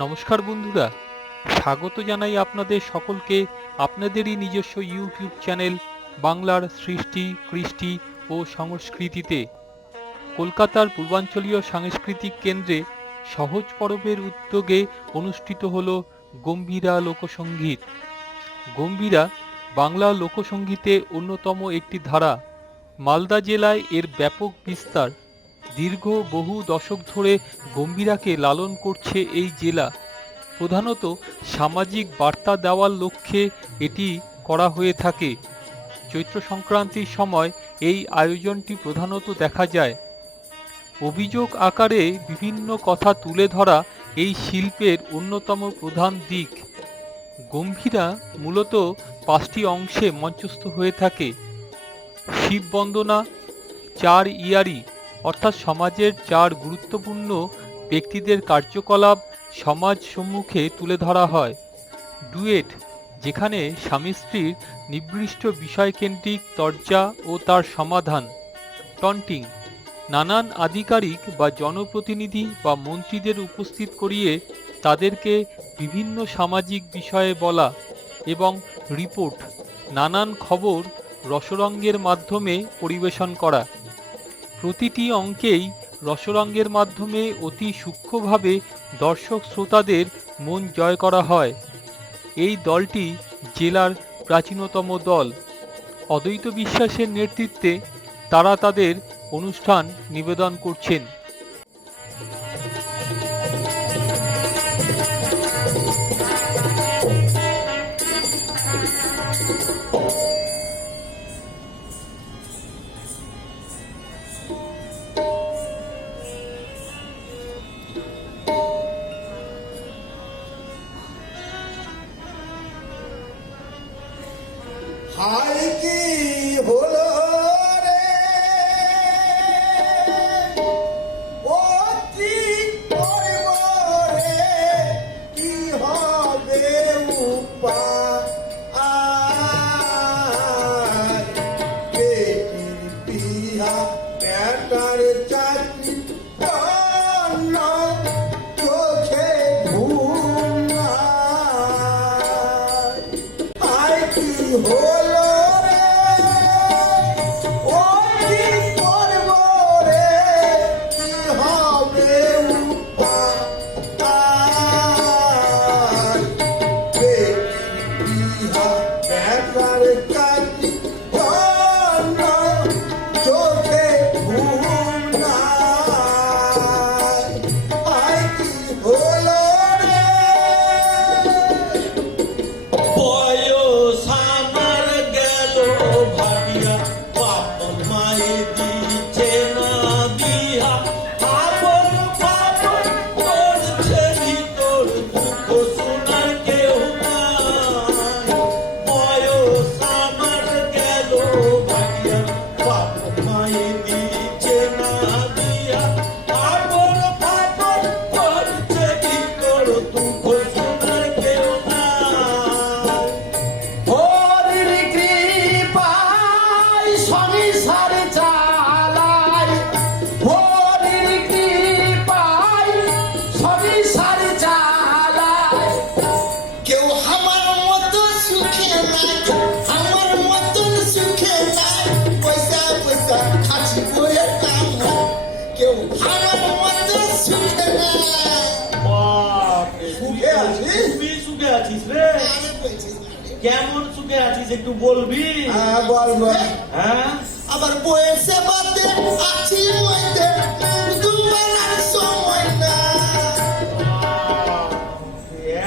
নমস্কার বন্ধুরা, স্বাগত জানাই আপনাদের সকলকে আপনাদেরই নিজস্ব ইউটিউব চ্যানেল বাংলার সৃষ্টি, কৃষ্টি ও সংস্কৃতিতে। কলকাতার পূর্বাঞ্চলীয় সাংস্কৃতিক কেন্দ্রে সহজ পরবের উদ্যোগে অনুষ্ঠিত হল গম্ভীরা লোকসঙ্গীত। গম্ভীরা বাংলা লোকসঙ্গীতে অন্যতম একটি ধারা। মালদা জেলায় এর ব্যাপক বিস্তার। দীর্ঘ বহু দশক ধরে গম্ভীরাকে লালন করছে এই জেলা। প্রধানত সামাজিক বার্তা দেওয়ার লক্ষ্যে এটি করা হয়ে থাকে। চৈত্র সংক্রান্তির সময় এই আয়োজনটি প্রধানত দেখা যায়। অভিযোগ আকারে বিভিন্ন কথা তুলে ধরা এই শিল্পের অন্যতম প্রধান দিক। গম্ভীরা মূলত 5টি অংশে মঞ্চস্থ হয়ে থাকে। শিব বন্দনা, 4 ইয়ারি অর্থাৎ সমাজের 4 গুরুত্বপূর্ণ ব্যক্তিদের কার্যকলাপ সমাজ সম্মুখে তুলে ধরা হয়। ডুয়েট, যেখানে স্বামী স্ত্রীর নির্দিষ্ট বিষয়কেন্দ্রিক চর্চা ও তার সমাধান। টন্টিং, নানান আধিকারিক বা জনপ্রতিনিধি বা মন্ত্রীদের উপস্থিত করিয়ে তাদেরকে বিভিন্ন সামাজিক বিষয়ে বলা। এবং রিপোর্ট, নানান খবর রসরঙ্গের মাধ্যমে পরিবেশন করা। প্রতিটি অঙ্কেই রসরঙ্গের মাধ্যমে অতি সূক্ষ্মভাবে দর্শক শ্রোতাদের মন জয় করা হয়। এই দলটি জেলার প্রাচীনতম দল। অদ্বৈত বিশ্বাসের নেতৃত্বে তারা তাদের অনুষ্ঠান নিবেদন করছেন। হায় কি হলো রে অতি করব রে কি হবে উপায় বেটির বিহা বেটার চাকরি অন্য চোখে ঘুম নাই। হায় কি হলো রে ও কি করব রে কি হবে উপায় বেটির বিহা বেটার চাকরি অন্য চোখে ঘুম নাই। হায় কি হলো রে বয়স আমার গেল ভাবিয়া পাপন মায়ে দিচ্ছে না দিয়া আপন পাপন করছে ভিতর দুঃখ শোনার কেউ নাই। বয়স আমার গেল ভাবিয়া পাপন মায়ে দিচ্ছে না দিয়া আপন পাপন করছে ভিতর দুঃখ শোনার কেউ নাই। হরির কৃপায় সংসার চালায়, হরির কৃপায় সংসার চালায়। কেউ আমার মতো সুখে নাই, আমার মতন সুখে নাই। পয়সা পয়সা খাচ্ছি বলে কাম নাই। কেউ আমার মতো সুখে নাই। বাপরে, সুখে আছিস? তুই সুখে আছিস রে? আরে বলছিস না রে। কেমন সুখে আছিস একটু বলবি? হ্যাঁ বল বল। হ্যাঁ, আবার বয়সে বাদে আছি মধ্যে দুবেলার সময় না।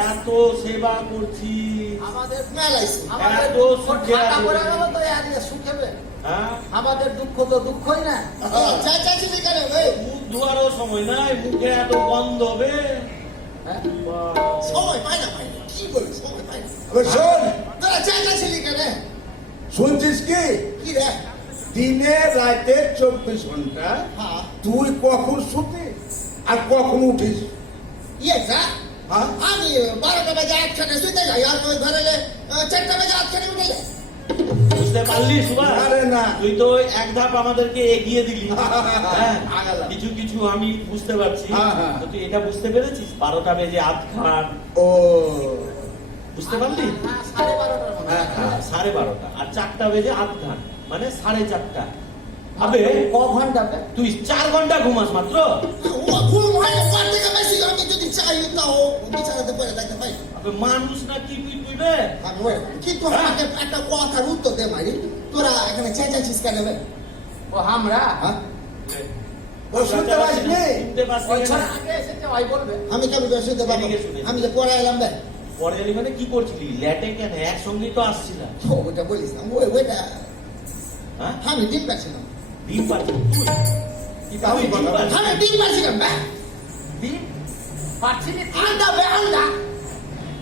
এত সেবা করছিস, আমাদের মেলাইছে এত সুখে আছিস। হ্যাঁ, আমাদের দুঃখ তো দুঃখই না। চাইছি কেন ভাই? মুখ ধোয়ারও সময় নাই, মুখে এত গন্ধ বে। হ্যাঁ? সময় পাই না ভাই, কি বলি সময় পাই না। শোন, তোরা চাইছিলি কেন? শুনছিস কি কি রে? দিনে রাতে 24 ঘন্টা হ্যাঁ তুই কখন শুতিস আর কখন উঠিস? ইয়ে যা হ্যাঁ? আমি 12টা বাজে 8খানে শুতে যাই, আর ওই ধরে 4টা বাজে 8খানে উঠে যাই। বুঝতে পারলি সুভাষ? আরে না। তুই তো ওই এক ধাপ আমাদেরকে এগিয়ে দিলি। হ্যাঁ, আগালাম। কিছু কিছু আমি বুঝতে পারছি। হ্যাঁ, হ্যাঁ। তো তুই এটা বুঝতে পেরেছিস 12টা বেজে আধখান ও বুঝতে পারলি? হ্যাঁ, 12:30টার মধ্যে। হ্যাঁ, হ্যাঁ। 12:30 আর 4টা বেজে আধখান মানে 4:30। আবে ক ঘন্টা বে? তুই 4 ঘন্টা ঘুমাস মাত্র? ও ঘুম হয় না, তার থেকে বেশি আমি যদি চাই তাও বিছানাতে পড়ে থাকতে পারি। আবে মানুষ না কি তুই বে? আমি বলি, কিন্তু আমাকে একটা কথার উত্তর দে মারি, তোরা এখানে চেঁচাচ্ছিস কেন বে? ও আমরা? হ্যাঁ? ও শুনতে পাসনি? শুনতে পাসনি ওই কেন? ছড়া আগে এসেছে, ওই বলবে। আমি কেমন করে শুনতে পাবো? এদিকে শুনে। আমি যে পড়ে এলাম বে। পরে এলি মানে কি করছিলি? ল্যাটে কেন একসঙ্গেই তো আসছিলাম। ও, ওটা বলিস না, ওইটা হ্যাঁ, আমি ডিম পাচ্ছিলাম। ডিম পাচ্ছিস তুই? কি তাও তুই ডিম কথা পাচ্ছিস? আমি ডিম পাচ্ছিলাম বে। ডিম পাচ্ছিলি তুই? আন্ডা বে, আন্ডা।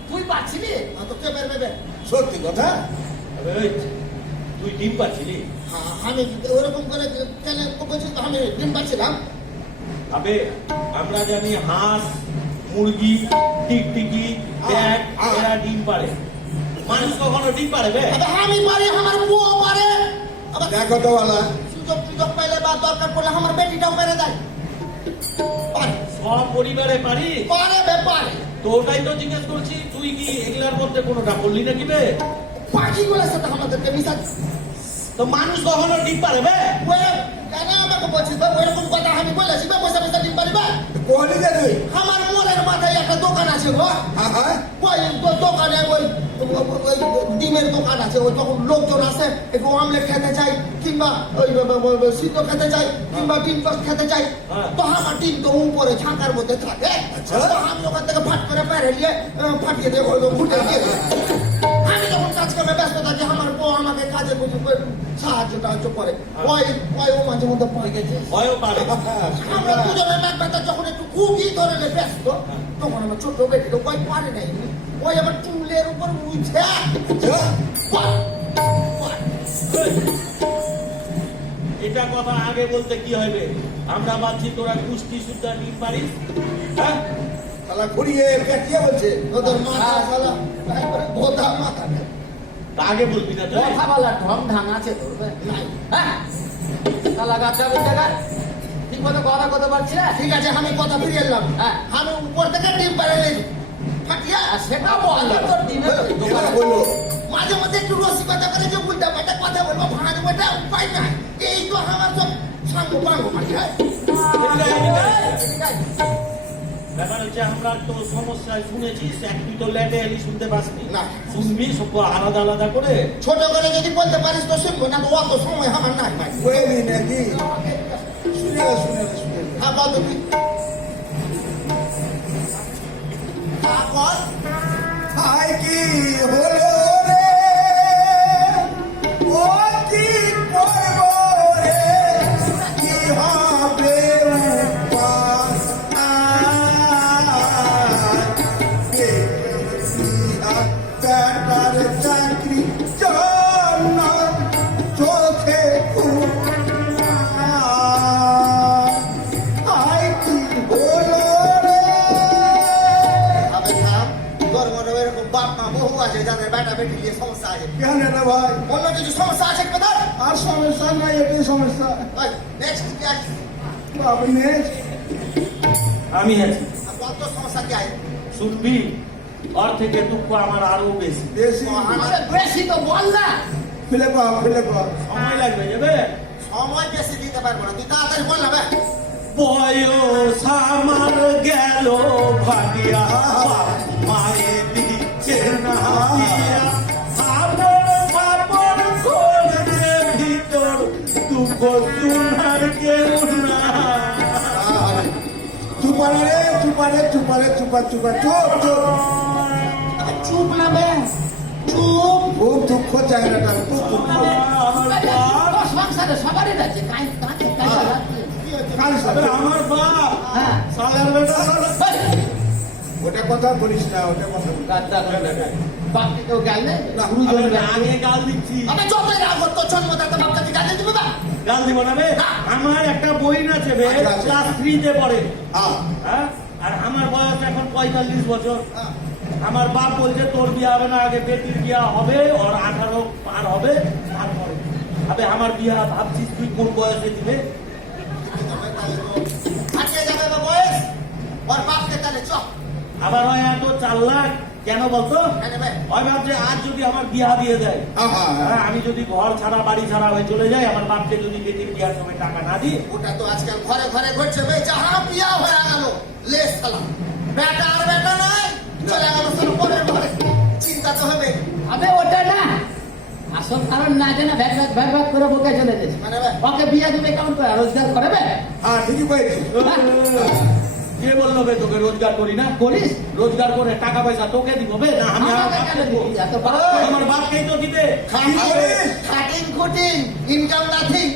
তুই পাচ্ছিলি? তো কে বেরবে বে? সত্যি কথা? আবে ওই, তুই ডিম পাচ্ছিলি? হ্যাঁ, আমি ওরকম করে কেন বলছিস তো আমি ডিম পাচ্ছিলাম? আবে আমরা জানি হাঁস, মুরগি, টিকটিকি, ব্যাগ এরা ডিম পারে। মানুষ কখনো ডিম পারে বে? আবে আমি পারি, আমার বউ পারে। আবার দেখো তো বলা সুযোগ পাইলে বা দরকার পড়লে আমার বেটিটাও পেরে দেয়। পারে, সব পরিবারে পারি। পারে বে, পারে। তো ওটাই তো জিজ্ঞেস করছি, তুই কি এগুলার মধ্যে কোনোটা বললি নাকি বে? পাখিগুলোর সাথে আমাদেরকে মিশা। তো মানুষ কখনো ডিম পারে বে? কেন আমাকে বলছিস ভাই? ওইরকম কথা আমি বলেছি বে, বসে বসে ডিম পারি বে? কোয়ালি যে তুই আমার মনের মাথায় একটা দোকান আছে গো। হ্যাঁ হ্যাঁ ওই দোকানে ওই ডিমের দোকান আছে। ওই তখন লোকজন আসে, একটু অমলেট খেতে চাই, কিংবা ওই সিদ্ধ খেতে চাই, কিংবা ডিম টোস্ট খেতে চাই। হ্যাঁ। তো আমার ডিম তো উপরে ঝাঁকার মধ্যে থাকে। আচ্ছা। তো আমি ওখান থেকে ফাট করে পেরে নিয়ে ফাটিয়ে দিয়ে ফুটে দিয়ে দিই। আমি যখন কাজ কামে ব্যস্ত থাকি, আমার বউ আমাকে কাজে বুঝে সাহায্য করে। ও মাঝে মধ্যে পড়ে গেছে। ভয়ও পারে। আমরা দুজনে ম্যাকবেথ যখন একটু খুবই ধরনের ব্যস্ত, তখন আমার ছোট বেটিটা ওই পারে নাই। ওই আমার চুলের উপর উঠে এটা কথা আগে বলতে কি হবে? আমরা ভাবছি তোরা কুস্তি সুদ্ধা ডিম পারিস। হ্যাঁ, শালা ঘুরিয়ে পেটিয়ে বলছে ওদের মাথা খালা একবারে ভোদা মাথা নেই। তা আগে বলবি না তো? কথা বলার ঢং ঢাং আছে তোর বে? নাই। হ্যাঁ? শালা গাছটা বলতে গাছ। ঠিক মতো কথা কথা পারছি না? ঠিক আছে, আমি কথা ফিরে এলাম। হ্যাঁ। আমি উপর থেকে ডিম পেরে নিই, ফাটিয়া আর সেটা বল তোর ডিমের এবার দোকানে। বললো মাঝে মধ্যে একটু রসিকতা করে যে উল্টা পাল্টা কথা বলবো, ভাঁজ ওটা উপায় নাই। এই তো আমার সব সাঙ্গ পাঙ্গ মাটি হয়। ব্যাপার হচ্ছে আমরা তো সমস্যায় শুনেছিস, এক তুই তো লেটে এলি শুনতে পাসনি। না। শুনবি সব আলাদা আলাদা করে। ছোট করে যদি বলতে পারিস তো শুনবো, না তো অত সময় আমার নাই ভাই। ওই নাকি শুনে হ্যাঁ, বল তো তুই। হ্যাঁ, বল। হাই কি হলো রে ও কি করব রে কি হবে পেটার চাকরি জন্য চোখে হাই কি হলো রে আমি খাম, তোর মনে হয় এরকম বাপ মা বহু আছে যাদের বেটা বেটি নিয়ে সমস্যা আছে। কেন রে ভাই অন্য কিছু সমস্যা আছে কি তোর? আর সমস্যা নাই এটাই সমস্যা ওই, next কি আছে? আপনি আমি আছি, আর বল তোর সমস্যা কি আছে? শুনবি? ওর থেকে দুঃখ আমার আরো বেশি। বেশি আরে বেশি তো বল না। খুলে কর সময় লাগবে যাবে। সময় বেশি দিতে পারবো না, তুই তাড়াতাড়ি বল না ভাই। বয়স আমার গেল ভাটিয়া, মায়ের দিচ্ছে না দিয়া, আপন পাপন করছে ভিতর, দুঃখ শুনার কেউ না। চুপারে চুপ চুপ না বে, চুপ। খুব দুঃখ চাহিদাটা খুব দুঃখ তোর সংসারে সবারই আছে। কাই কাকে কাকে লাগছে? কাল তবে আমার বাপ হ্যাঁ। সালের বেটা সালের ওটা কথা বলিস না ওটা কথা বলিস না। গাদ্দার হয়ে বাপকে কেউ গাল নেই? না, আমি আগে গাল দিচ্ছি। আমি যতই রাগ হতো জন্মদাতা বাপকে তুই গালি দিবি না? গাল দিব না বে। আমার একটা বইন আছে বে, আচ্ছা, আচ্ছা। ক্লাস 3-তে পড়ে। হ্যাঁ হ্যাঁ, আর আমার বয়স এখন 45 বছর। হ্যাঁ। আমার বাপ বলছে তোর বিয়ে হবে না, আগে বেটির বিয়ে হবে, ওর 18 পার হবে, তারপরে আবে আমার বিয়া ভাবছিস তুই কোন বয়সে দিবে? ফাটিয়ে যাবে বা বয়স ওর বাপকে তাহলে চ আবার হয় এত 4 লাখ কেন বলতো? কেন ভাই? হয় ভাবছে আজ যদি আমার বিয়া দিয়ে দেয়, হ্যাঁ, আমি যদি ঘর ছাড়া বাড়ি ছাড়া হয়ে চলে যাই, আমার বাপকে যদি বেটির বিয়ার সময় টাকা না দিই, ওটা তো আজকাল ঘরে ঘরে ঘটছে ভাই, যাহা বিয়া হয়ে গেল লেস সালাম বেটা আর বেটা নাই চলে গেল সব পরের ঘরে, চিন্তা তো হবে। আবে ওটা না, আসল কারণ না জানা ভ্যাট ভ্যাট করে বোকে চলে যাচ্ছে। মানে ভাই? ওকে বিয়া দিবে কেমন করে, রোজগার করবে? হ্যাঁ ঠিকই পেয়েছি। কে বললো বে তোকে রোজগার করি না? করিস? রোজগার করে টাকা পয়সা তোকে দিব বে না আমি আমার আমাকে বাপকে কেন দেবো? দিবি? এত বড় আমার বাপকেই তো দিবে। খাটিং খুটিং ইনকাম নাথিং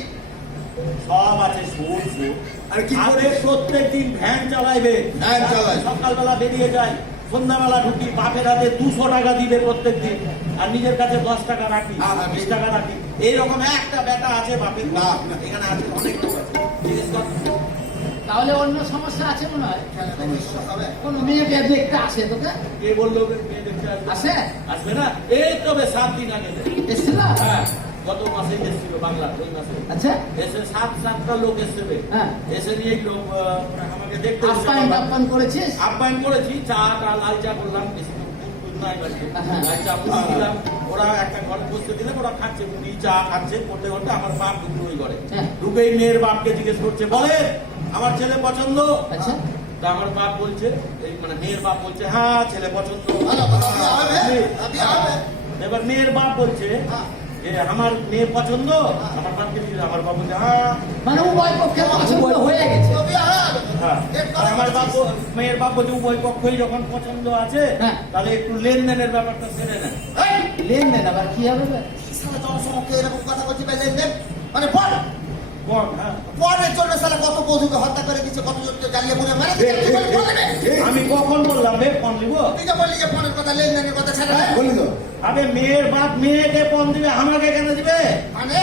সব আছে সুদ সুদ। আর কি আরে করে? প্রত্যেক দিন ভ্যান চালাইবে, ভ্যান চালায়। সকালবেলা বেরিয়ে যায়, সন্ধ্যাবেলা ঢুকি, বাপের হাতে 200 টাকা দিবে প্রত্যেক দিন, আর নিজের কাছে 10 টাকা রাখি, হ্যাঁ, হ্যাঁ। 20 টাকা রাখি। এইরকম একটা বেটা আছে বাপের না, না। এখানে আছে অনেক লোক আছে। জিজ্ঞেস কর। তাহলে অন্য সমস্যা আছে মনে হয়। হবে কোন মেয়েকে দেখতে আসে তোকে? কে বললো বে মেয়ে দেখতে আসবে? আসে? আসবে না? এই তবে 7 দিন আগে এসছিল? হ্যাঁ, গত মাসেই এসেছিল বাংলা, ওই মাসে আচ্ছা, এসে 7-7টা লোক এসেছে। হ্যাঁ। এসে নিয়ে লোক আমাকে দেখতে এসেছে। আপ্যায়ন টাপ্যায়ন করেছিস? আপ্যায়ন করেছি, চা লাল চা করলাম, বেশি তো দুধ নাই বাড়িতে। হ্যাঁ। লাল চা মুড়ি দিলাম, ওরা একটা ঘরে বসতে দিলে ওরা খাচ্ছে, মুড়ি চা খাচ্ছে, করতে করতে আমার বাপ ঢুকলো ওই ঘরে। হ্যাঁ। ঢুকেই মেয়ের বাপকে জিজ্ঞেস করছে, বলে আমার ছেলে পছন্দ? আচ্ছা, তা আমার বাপ বলছে, এই মানে মেয়ের বাপ বলছে, হ্যাঁ ছেলে পছন্দ। ভালো ভালো বিয়া হবে বিয়া হবে এবার মেয়ের বাপ বলছে হ্যাঁ। যে আমার মেয়ে পছন্দ, আমার বাপকে দিল, আমার বাপ বলছে হ্যাঁ। মানে উভয় পক্ষে পছন্দ হয়ে গেছে। তো বিয়া হয়ে গেল হ্যাঁ। আর আমার বাপ মেয়ের বাপ বলছে উভয় পক্ষই যখন পছন্দ আছে, হ্যাঁ। তাহলে একটু লেনদেনের ব্যাপারটা সেরে নেন। এই লেনদেন আবার কি হবে বে? সালা জনসমক্ষে এরকম কথা বলছি ভাই লেনদেন মানে পর বল, হ্যাঁ। পরের জন্য সালা কত বধূকে হত্যা করে দিচ্ছে, কত জনকে জ্বালিয়ে পুড়ে মেরে দিচ্ছে, তুই বলবি না? আমি কখন বললাম বে ফোন দিব? তুই যে বললি যে পরের কথা লেনদেনের কথা ছেড়ে দে। বলি তো। আবে মেয়ের বাপ মেয়েকে ফোন দিবে, আমাকে কেন দিবে? মানে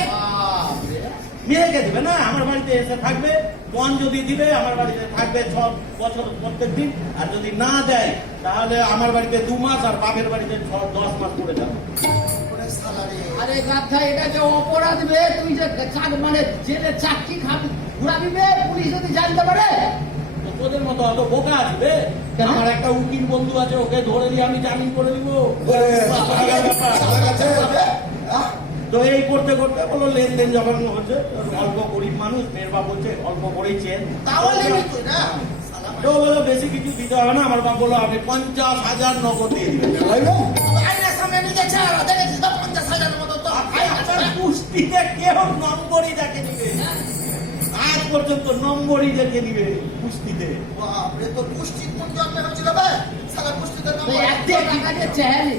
মেয়েকে দিবে না, আমার বাড়িতে এসে থাকবে, ফোন যদি দিবে আমার বাড়িতে থাকবে 6 বছর প্রত্যেক দিন, আর যদি না দেয় তাহলে আমার বাড়িতে 2 মাস, আর বাপের বাড়িতে 10 মাস করে যাবে। ওরে শালা রে। আরে গাধা, এটা যে অপরাধ বে, তুই যে মানে জেলে চাকরি খাবি ঘুরাবি বে, পুলিশ যদি জানতে পারে। তো তোদের মতো অত বোকা আসবে? কেন? আমার একটা উকিল বন্ধু আছে, ওকে ধরে দিয়ে আমি জামিন করে দিব। ওরে, ব্যাপার। শালা কাছে। হ্যাঁ? তো এই করতে করতে বলো লেনদেন যখন হচ্ছে, অল্প গরিব মানুষ, মেয়ের বাপ বলছে অল্প করেই চেন। তাও নিবি তুই না শালা তো বলো বেশি কিছু দিতে হবে না, আমার বাপ বললো আপনি 50,000 নগদ দিয়ে দিবেন। তাই না? আইনের সামনে নিজে ছাড়া দেখেছিস তো 50,000 মতো তো আপনার কুস্তিতে কেউ নম্বরই দেখে নিবে, আজ পর্যন্ত নম্বরই দেখে নিবে কুস্তিতে। বাপরে তো পুষ্টির কোন জন্মে হয়েছিল বে শালা পুষ্টিতে নাম তুই 100 টাকা যে চেহারি,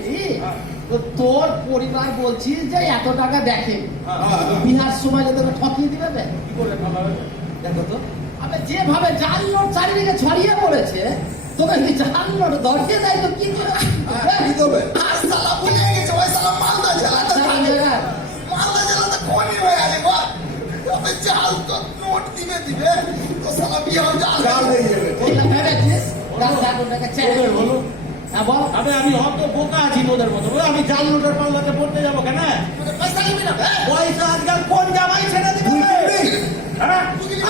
তো তোর পরিবার বলছিস যে এত টাকা দেখে, হ্যাঁ। বিহার সময় তোকে ঠকিয়ে দিবে বে? কি করে ঠকাবে? দেখো তো, আবে যেভাবে জাল নোট চারিদিকে ছড়িয়ে পড়েছে, তোকে কি জাল নোট ধরিয়ে দেয় তো কি করে? কি করবে? আর শালা ভুলে গেছে ওই শালা মালদা জেলাতে আচ্ছা, থাকে। জায়গায়। মালদা জেলাতে খনি হয়ে আছে গো তবে জাল তো নোট দিবে তো শালা বিয়ে জাল জাল হয়ে যাবে। এটা ভেবেছিস? জাল জাল টাকা চেহারি ওদের হলো। হ্যাঁ বল। আবে আমি অত বোকা আছি তোদের মতো, ওই আমি জাল নোটের পাল্লাতে পড়তে যাবো কেন? মানে পয়সা নিবি না বে? পয়সা আজকাল কোন জামাই ছেড়ে দিবে? হ্যাঁ?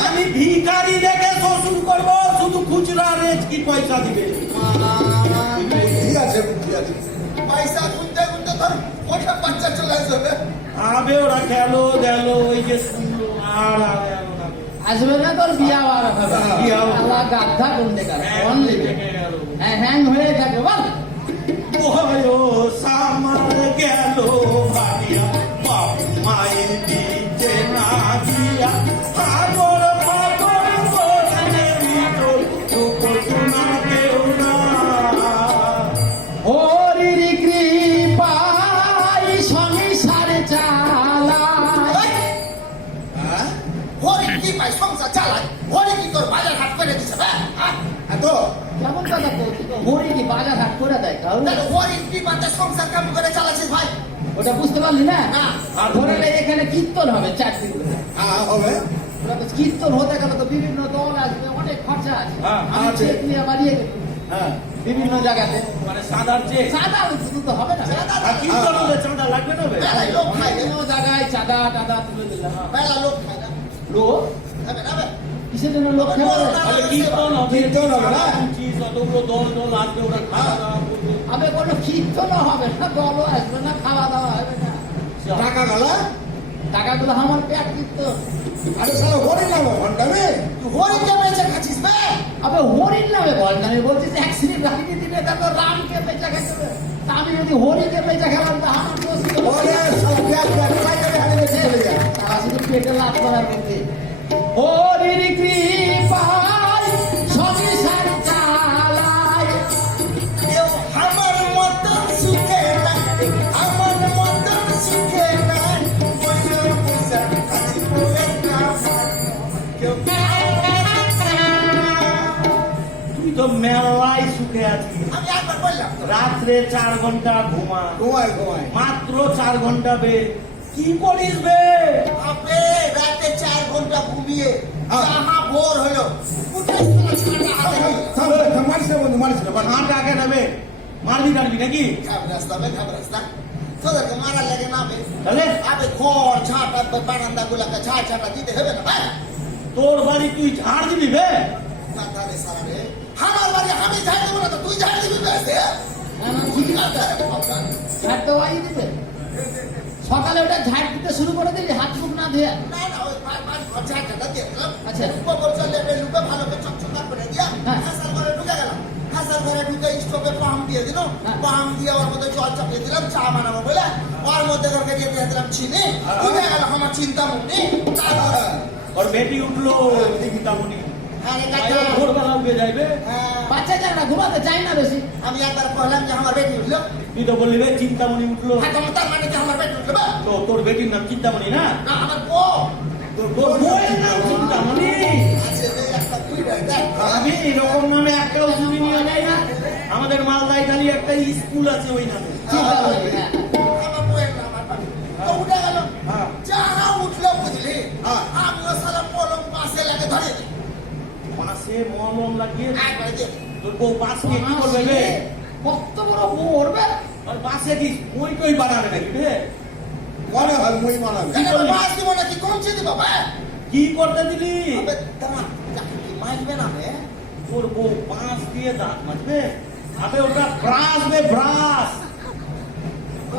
আমি ভিখারি দেখে শ্বশুর করবো, শুধু খুচরা রেট কি পয়সা দিবে? ঠিক আছে, ঠিক আছে। পয়সা গুনতে গুনতে ধর ওটা বাচ্চা চলে আসবে আবে ওরা গেল ওই যে শুনলো, আর গেল না। আসবে না তোর বিয়া হওয়ার হবে। বিয়া হবে। আল্লাহ গাধা কোন দেখা ফোন নেবে। থেকে গেল। হ্যাঁ, হ্যাং হয়ে থাকবে বল। বয়স আমার গেল ভারিয়া, বাপ মায়ের দিতে না দিয়া, আগর পাগল বলে ভিতর দুঃখ শোনা কেউ না। হরির কৃপায় সংসারে চালায়। হ্যাঁ? হরি কি পাই সংসার চালায় হরি কি তোর বাজার হাট করে দিছে বে হ্যাঁ? এত? কেমন কথা বলছি তো, হরি কি বাজার হাট করে দেয় কারণ? তাহলে হরি কি পাতে সংসার কেমন করে চালাচ্ছিস ভাই ওটা বুঝতে পারলি না? না। আর ধরে নে এখানে কীর্তন হবে 4 দিন ধরে। হ্যাঁ, হবে। ওটা তো কীর্তন হতে গেলে তো বিভিন্ন দল আসবে, অনেক খরচা আছে। হ্যাঁ, আমি আছে। চেক নিয়ে বাড়িয়ে দেবো। হ্যাঁ বিভিন্ন জায়গাতে। মানে সাদার চেয়ে চাঁদা শুধু তো হবে না, আর কীর্তন হলে চাঁদা লাগবে না বে? মেলায় লোক খায় না। বিভিন্ন জায়গায় চাঁদা টাদা তুলে দিলাম। মেলা লোক খায় না। লোক খাবে না বে? কিসের জন্য লোক খাবে? তাহলে কীর্তন হবে, কীর্তন হবে না? চিজ অতগুলো দল দল আসবে, ওরা খাওয়া দাওয়া করবে। আবে কোনো কীর্তনও হবে না, দলও আসবে না, খাওয়া দাওয়া হবে না। টাকা গালা টাকাগুলো আমার পেট কীর্তন। আরে সালা হরি নাম ঘন্টাবে তুই হরিকে বেঁচে খাচ্ছিস বে? আবে হরির নামে বল না, আমি বলছি যে এক শ্রী রাজনীতি নেতা তো রামকে বেচা খেতে হবে। তা আমি যদি হরিকে বেচা খেলাম তা আমার দোষ কি? ওরে সালা ব্যাগ ব্যাগ পাইকারি হাতে বেশি চলে যায় তারা শুধু পেটে লাভ করার মধ্যে। হরির কৃপায় সংসার চালায়। কেউ আমার মতন সুখে নাই, আমার মতন সুখে নাই। বইয়ের পয়সা খাচ্ছি বলে না। কেউ তুই তো মেলায় সুখে আছিস। আমি একবার বললাম তো, রাত্রে 4 ঘন্টা ঘুমা, ঘুমায় ঘুমায় মাত্র 4 ঘন্টা বে, কি করিস বে? আপে রাতে 4 ঘন্টা ঘুমিয়ে হ্যাঁ। যাহা ভোর হলো উঠে ছাড়া হাতে নিয়ে। মারিস না বন্ধু মারিস না হাঁ ডাকে নেবে, মারবি টারবি নাকি? খাব রাস্তা বে, খাব রাস্তা। তোদেরকে মারা লাগে না বে? তাহলে আবে ঘর ঝাঁটা বারান্দা গুলাকে ঝাড় ঝাঁটা দিতে হবে না ভাই? তোর বাড়ি তুই ঝাড় দিবি বে? না তাহলে সারা রে আমার বাড়ি আমি ঝাড় দেবো না তো তুই ঝাড় দিবি বে? ঝাড় দেওয়াই দিবে। সকালে ওটা ঝাড় দিতে শুরু করে দিলি হাত মুখ না ধুয়ে। না না ওই ঘর ঝাড় ঝাঁটা দিয়ে দিলাম। আচ্ছা। গোবর জলে লুকে ভালো করে চকচকা করে দিয়া হ্যাঁ। হাসার ঘরে ঢুকে গেলাম। হাসার ঘরে ঢুকে স্টোভে পাম্প দিয়ে দিল। হ্যাঁ। পাম্প দিয়ে ওর মধ্যে জল চাপিয়ে দিলাম চা বানাবো বলে। ওর মধ্যে ঘরকে দিয়ে দিয়ে দিলাম চিনি। উঠে গেল আমার চিন্তা মুক্তি। তারপরে ওর বেটি উঠলো চিন্তামণি, হ্যাঁ রে কাকা। ভোরবেলা উঠে যাইবে। হ্যাঁ, বাচ্চা যারা ঘুমাতে চাই না বেশি। আমি একবার বললাম যে আমার বেটি উঠলো। তুই তো বললি বে চিন্তামণি উঠলো। হ্যাঁ, তোমার তার মানে কি আমার বেটি উঠলো বা? তো তোর বেটির নাম চিন্তামণি না? না, আমার বউ। তোর বউয়ের নাম চিন্তামণি? আছে রে, একটা দুই রে, দেখ। আমি এরকম নামে একটাও শুনিনি আমি। আমাদের মালদায় খালি একটা স্কুল আছে ওই নামে। চিন্তা করবি, হ্যাঁ। আমার বউয়ের নাম আর বাড়ি। তো উঠে গেল। হ্যাঁ। যারা উঠলো বুঝলি, আমিও সালা পলম পাশে লাগে ধরে দিই। মাসে মলম লাগিয়ে একবারে দিয়ে। তোর বউ পাশ নিয়ে কি করবে বে? কত বড় বউ উঠবে? আর পাশে কি মই টই বানাবে নাকি বে? মনে হয় মই মানাবে এখানে বাস দিব নাকি কমছে দিব ভাই? কি করতে দিলি? তবে তোমার যাকে কি মারবে না বে? তোর বউ পাঁচ দিয়ে দাঁত মাজবে? আবে ওটা ব্রাশ বে, ব্রাশ।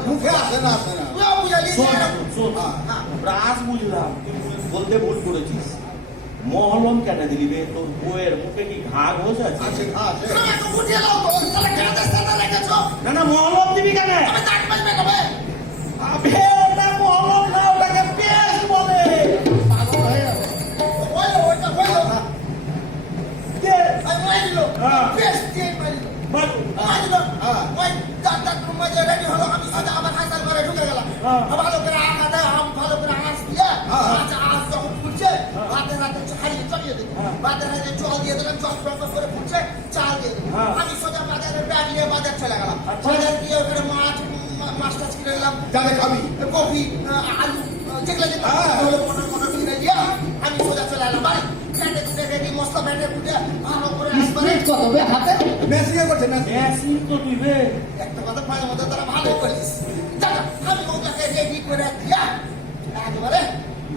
মুখে আসে না আসে না তুইও বুঝালি শোন, যে শোন, হ্যাঁ। ব্রাশ বুঝলাম, তুই বলতে ভুল করেছিস। মহলম কেন দিলি বে? তোর বউয়ের মুখে কি ঘা ঘোষ আছে? আছে আছে তুমি একটু বুঝিয়ে দাও তো, তাহলে কাঁধে সাদা রেখেছো। না না, মহলম দিবি কেন? আমি দাঁত মাজবে না বে? আবে ওটা মহলম না, ওটাকে পেস্ট বলে। পাগল হয়ে যাবে। বললো, ওইটা বললো। কে? আমি মারিলো। হ্যাঁ। বেশ দিয়ে মারিলো। বল। মারিলো। হ্যাঁ। ওই দাঁত মাঝে রেডি হলো, আমি সোজা আমার হাসার ঘরে ঢুকে গেলাম। হ্যাঁ। ভালো করে আঘাতে ভালো করে আঁচ দিয়ে হ্যাঁ। আঁচ যখন ফুটছে হাতে হাতে হারিয়ে চলিয়ে দিল। হ্যাঁ। বাজারে হাতে জল দিয়ে দিলাম, জল টপ করে ফুটছে, চাল দিয়ে দিলাম। হ্যাঁ। আমি সোজা বাজারে ব্যাগ নিয়ে বাজার চলে গেলাম। আচ্ছা। বাজার গিয়ে ওখানে মাছ টাছ কিনে নিলাম, যাবে খাবি কফি, আলু, যেগুলো যেগুলো হ্যাঁ। হলো মনে কিনে দিয়ে আমি সোজা চলে এলাম বাড়ি। ব্যাটে কুটে রেডি, মশলা ব্যাটে কুটে ভালো করে আসবারে স্পিড কত বে হাতে? মেসিয়ে করছে মেসি মেশিন তো তুই বে। একটা কথা পায়ের মধ্যে তারা ভালো করিস। দাদা, আমি ওটাকে রেডি করে দিয়া একেবারে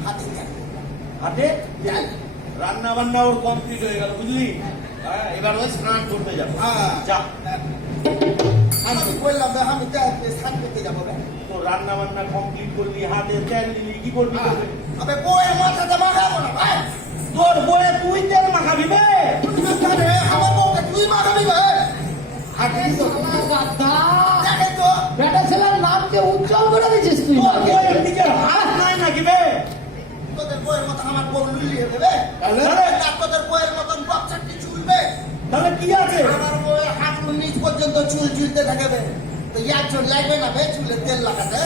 হাতে যাই। হাতে যাই। রান্না বান্না ওর কমপ্লিট হয়ে গেল, বুঝলি? হ্যাঁ, এবার ওই স্নান করতে যাবো। হ্যাঁ। যা, আমি বললাম যে আমি স্নান করতে যাবো বে। তো রান্না বান্না কমপ্লিট করবি, হাতে তেল দিবি, কি করবি করবি? আবে বউয়ের মাথাতে মাখাবো না ভাই। তোর বয়ে তুই তেল মাখাবি বে? আরে, আমার বউকে তুই মাখাবি ভাই। আরে শালা গাধা। দেখেন তো, বেটা ছেলের নামকে উজ্জ্বল করে দিছিস তুই তোর মাকে। বয়ের নিজের হাত নাই নাকি বে? তোদের বউয়ের মতো আমার বউ লুলিয়ে দেবে। তাহলে? না, তোদের বউয়ের মতন বক্সারটি চুলবে। তাহলে কি আছে? আমার বউয়ের হাত নিচ পর্যন্ত চুল চুলতে থাকবে। তো ইয়ার চুল লাগবে না বে, চুলে তেল লাগাতে।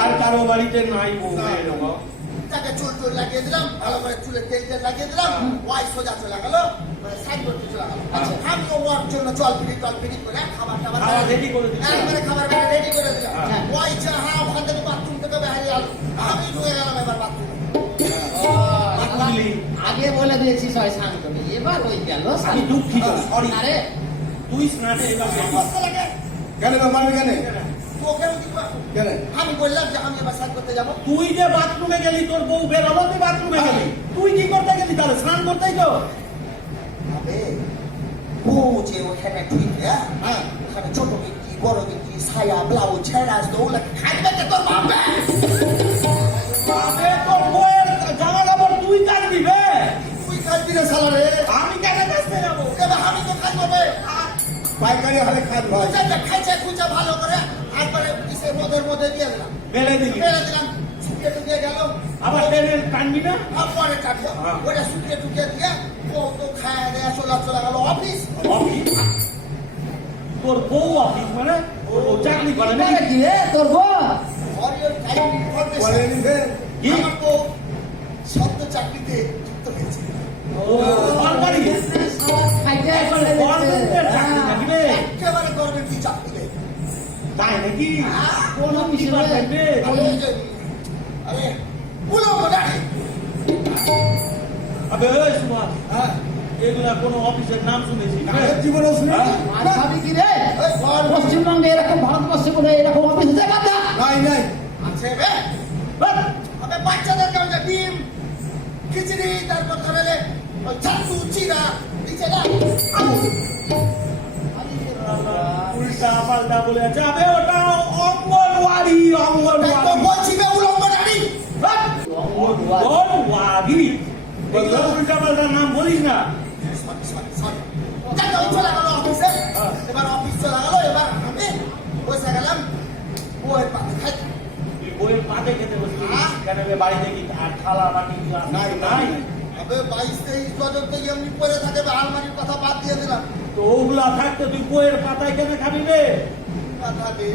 আর কারো বাড়িতে নাই বউ এরকম। তাকে চুল টুল লাগিয়ে দিলাম, ভালো করে চুলে তেল তেল লাগিয়ে দিলাম। ওয়াই সোজা চলে গেল, সাইড করতে চলে গেল। আচ্ছা। আমিও ওয়ার জন্য জল পিড়ি করে খাবার টাবার খাবার ready করে দিচ্ছি। একবারে খাবার রেডি করে দিলাম। হ্যাঁ। ওয়াই যাহা ওখান থেকে বাথরুম থেকে বেরিয়ে গেল, আমি ঢুকে গেলাম এবার বাথরুমে। বুঝলি? আগে বলে দিয়েছি সবাই শান্ত নেই, এবার ওই গেল আমি দুঃখিত, sorry। আরে তুই স্নানে এবার গেলি। কষ্ট লাগে। কেন বা মারবে কেন তোকে আমি দিব। কেন আমি বললাম যে আমি এবার স্নান করতে যাবো। তুই যে বাথরুমে গেলি, তোর বউ বেরোলো, তুই বাথরুমে গেলি, তুই কি করতে গেলি তাহলে? স্নান করতেই তো। আবে, ও যে ওখানে ঢুকে, ওখানে ছোট গেঞ্জি, বড় গেঞ্জি, সায়া, ব্লাউজ ছেড়ে আসতো, ওগুলো খাইবে তো তোর বাপে। আবে, তোর বউয়ের জামা কাপড় তুই কাটবি বে। তুই খাইবি রে শালা রে। আমি কেন কাটতে যাবো? এবার আমি তো খাইবো বে। পাইকারি হারে খাত ভাই খুঁজে খাইছে খুঁজে ভালো করে, একবারে কিসের মধ্যে দিয়ে দিলাম। মেরে দিলি। মেরে দিলাম, শুকিয়ে টুকিয়ে গেল। আবার টেনে টানবি না? পরে কাটবো। হ্যাঁ। ওটা শুকিয়ে টুকিয়ে দিয়ে, ও তো খায় দেয়া চলে গেল অফিস। অফিস? তোর বউ অফিস মানে? ও চাকরি করে না? কি রে তোর বউ? ফরিওর টাইম বলে ইনফরমেশন। নিবেন কি? আমার বউ সদ্য চাকরিতে যুক্ত হয়েছে। ও সরকারি? খাইতে চলে গভর্নমেন্টের চাকরি নাকি রে? একেবারে গভর্নমেন্ট চাকরিতে। তাই নাকি? কোন অফিসে রে? ডিপার্টমেন্টে? আরে উলঙ্গ দাঁড়ি। আবে ওই সুভাষ, হ্যাঁ এগুলা কোনো অফিসের নাম শুনেছিস রে? আগের জীবনে শুনে আর ভাবি কি রে? এই ঘর পশ্চিমবঙ্গে এরকম, ভারতবর্ষে কোনো এরকম অফিস আছে কথা? নাই নাই আছে বে। আবে বাচ্চাদেরকে ওই যে ডিম, খিচুড়ি, তারপর ধরে ওই ছাতু, চিরা দিচ্ছে না। উল্টা পাল্টা বলে আছে। আবে ওটা অঙ্গনওয়াড়ি, তাই তো অঙ্গনওয়াড়ি। বলছি বে উলঙ্গ দাঁড়ি। অঙ্গনওয়াড়ি। এগুলো উল্টা পাল্টা নাম বলিস না। সরি। যাক, ওই চলে গেল অফিসে। এবার অফিস চলে গেল, এবার আমি বসে গেলাম বউয়ের পাতে খাইতে। তুই বইয়ের পাতে খেতে বসবি হ্যাঁ। কেন রে? বাড়িতে কি আর থালা বাটি গ্লাস নাই, নাই? আবে 22-23 বছর থেকে এমনি পরে থাকে, আলমারির কথা বাদ দিয়ে দিলাম। তো ওগুলা থাকতে তুই বইয়ের পাতায় কেন খাবি রে? কথা বে,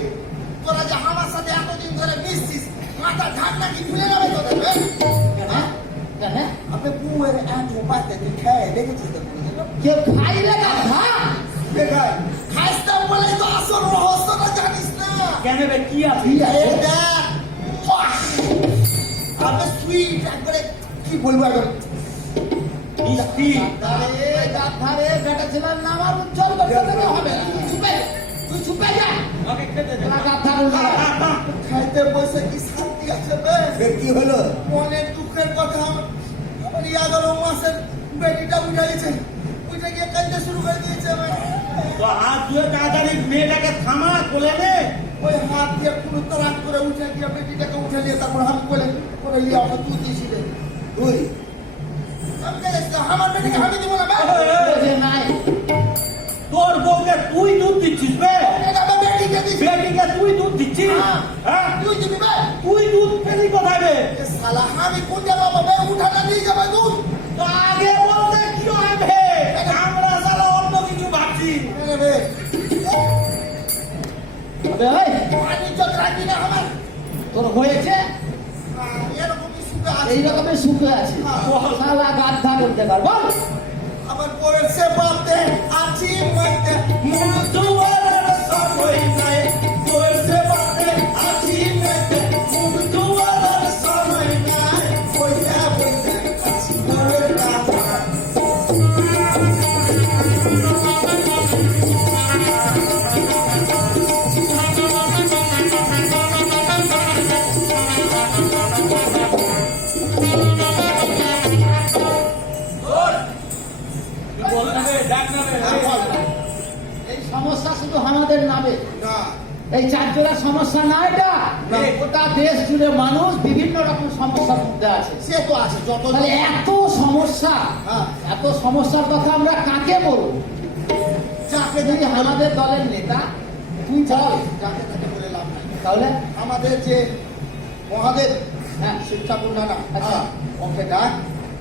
তোরা যে আমার সাথে এতদিন ধরে মিশছিস, মাথা ঢাকনা কি খুলে যাবে তোদের? হ্যাঁ? কেন? আপনি বউয়ের এত পাতে তুই খেয়ে দেখেছিস তো কোনোদিন? কেউ খাই রে গাধা? দেখায় খাইতাম বলে তো আসল রহস্যটা জানিস না। কেন রে, কি আছে? কি আছে? এই দেখ, আপনি সুইট একবারে কি বলবো একবার। মিষ্টি। গাধারে, গাধারে, বেটা ছেলের নাম আর উজ্জ্বল করতে দেবে হবে না। তুই চুপে যা। ওকে খেতে দে। তোরা গাধা বলবি না। খাইতে বসে কি শান্তি আছে বে? ফের কি হলো মনের দুঃখের কথা আমার 11 মাসের বেটিটা উঠে গেছে, উঠে গিয়ে কাঁদতে শুরু করে দিয়েছে। আমার তো হাত ধুয়ে তাড়াতাড়ি মেয়েটাকে থামা, কোলে নে। ওই হাত দিয়ে পুরো তরাক করে উঠে গিয়ে বেটিটাকে উঠে নিয়ে তারপর হাত করে করে নিয়ে আমার তুই দিয়েছিলে। তুই আমি দেখেছি, আমার বেটিকে আমি দিব না বে। বোঝে নাই। তোর বউকে তুই দুধ দিচ্ছিস বে? এটা আমি বেটিকে দিছি। বেটিকে তুই দুধ দিচ্ছিস? হ্যাঁ। হ্যাঁ? তুই দিবি বে? তুই দুধ পেলি কোথায় বে? এ শালা আমি কোনটা বাবা বে, উঠাটা নিয়ে যাবে দুধ। তো আগে বলতে কি হয় বে? আমরা শালা অন্য কিছু ভাবছি। এনে বে, তবে ওই, পানি চোখ রাখবি না আমার। তোর হয়েছে এরকমই সুখে আছে। এইরকমের সুখে আছে। শালা গাধা বলতে পারবো? আমার বউয়ের সে বাপতে আছি মইতে মুর্দুয়ার সময় নাই, তোর সেবাতে আছি মেতে। মুর্দুয়ার সময় নাই। পয়সা পয়সা আছি বউয়ের কাছে। তুই বল না বে, ডাক না বে। এই সমস্যা শুধু আমাদের নামে, না এই চারজনের সমস্যা না এটা। না। গোটা দেশ জুড়ে মানুষ বিভিন্ন রকম সমস্যার মধ্যে আছে। সে তো আছে যত তাহলে এত সমস্যা, হ্যাঁ। এত সমস্যার কথা আমরা কাকে বলবো? যাকে তুই যাকে আমাদের দলের নেতা, তুই বল। যাকে তাকে বলে লাভ নাই। তাহলে আমাদের যে মহাদেব হ্যাঁ, শিক্ষা কন্যাটা, আচ্ছা। ওকে ডাক,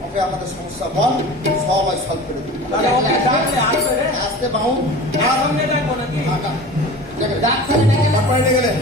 ওকে আমাদের সমস্যা বল, সবাই সলভ করে দিবি। তাহলে ওকে ডাকলে আসবে রে? আসতে বাহু একসঙ্গে ডাকবো নাকি? ডাক্তারে ডেকে না। তারপরে গেলেন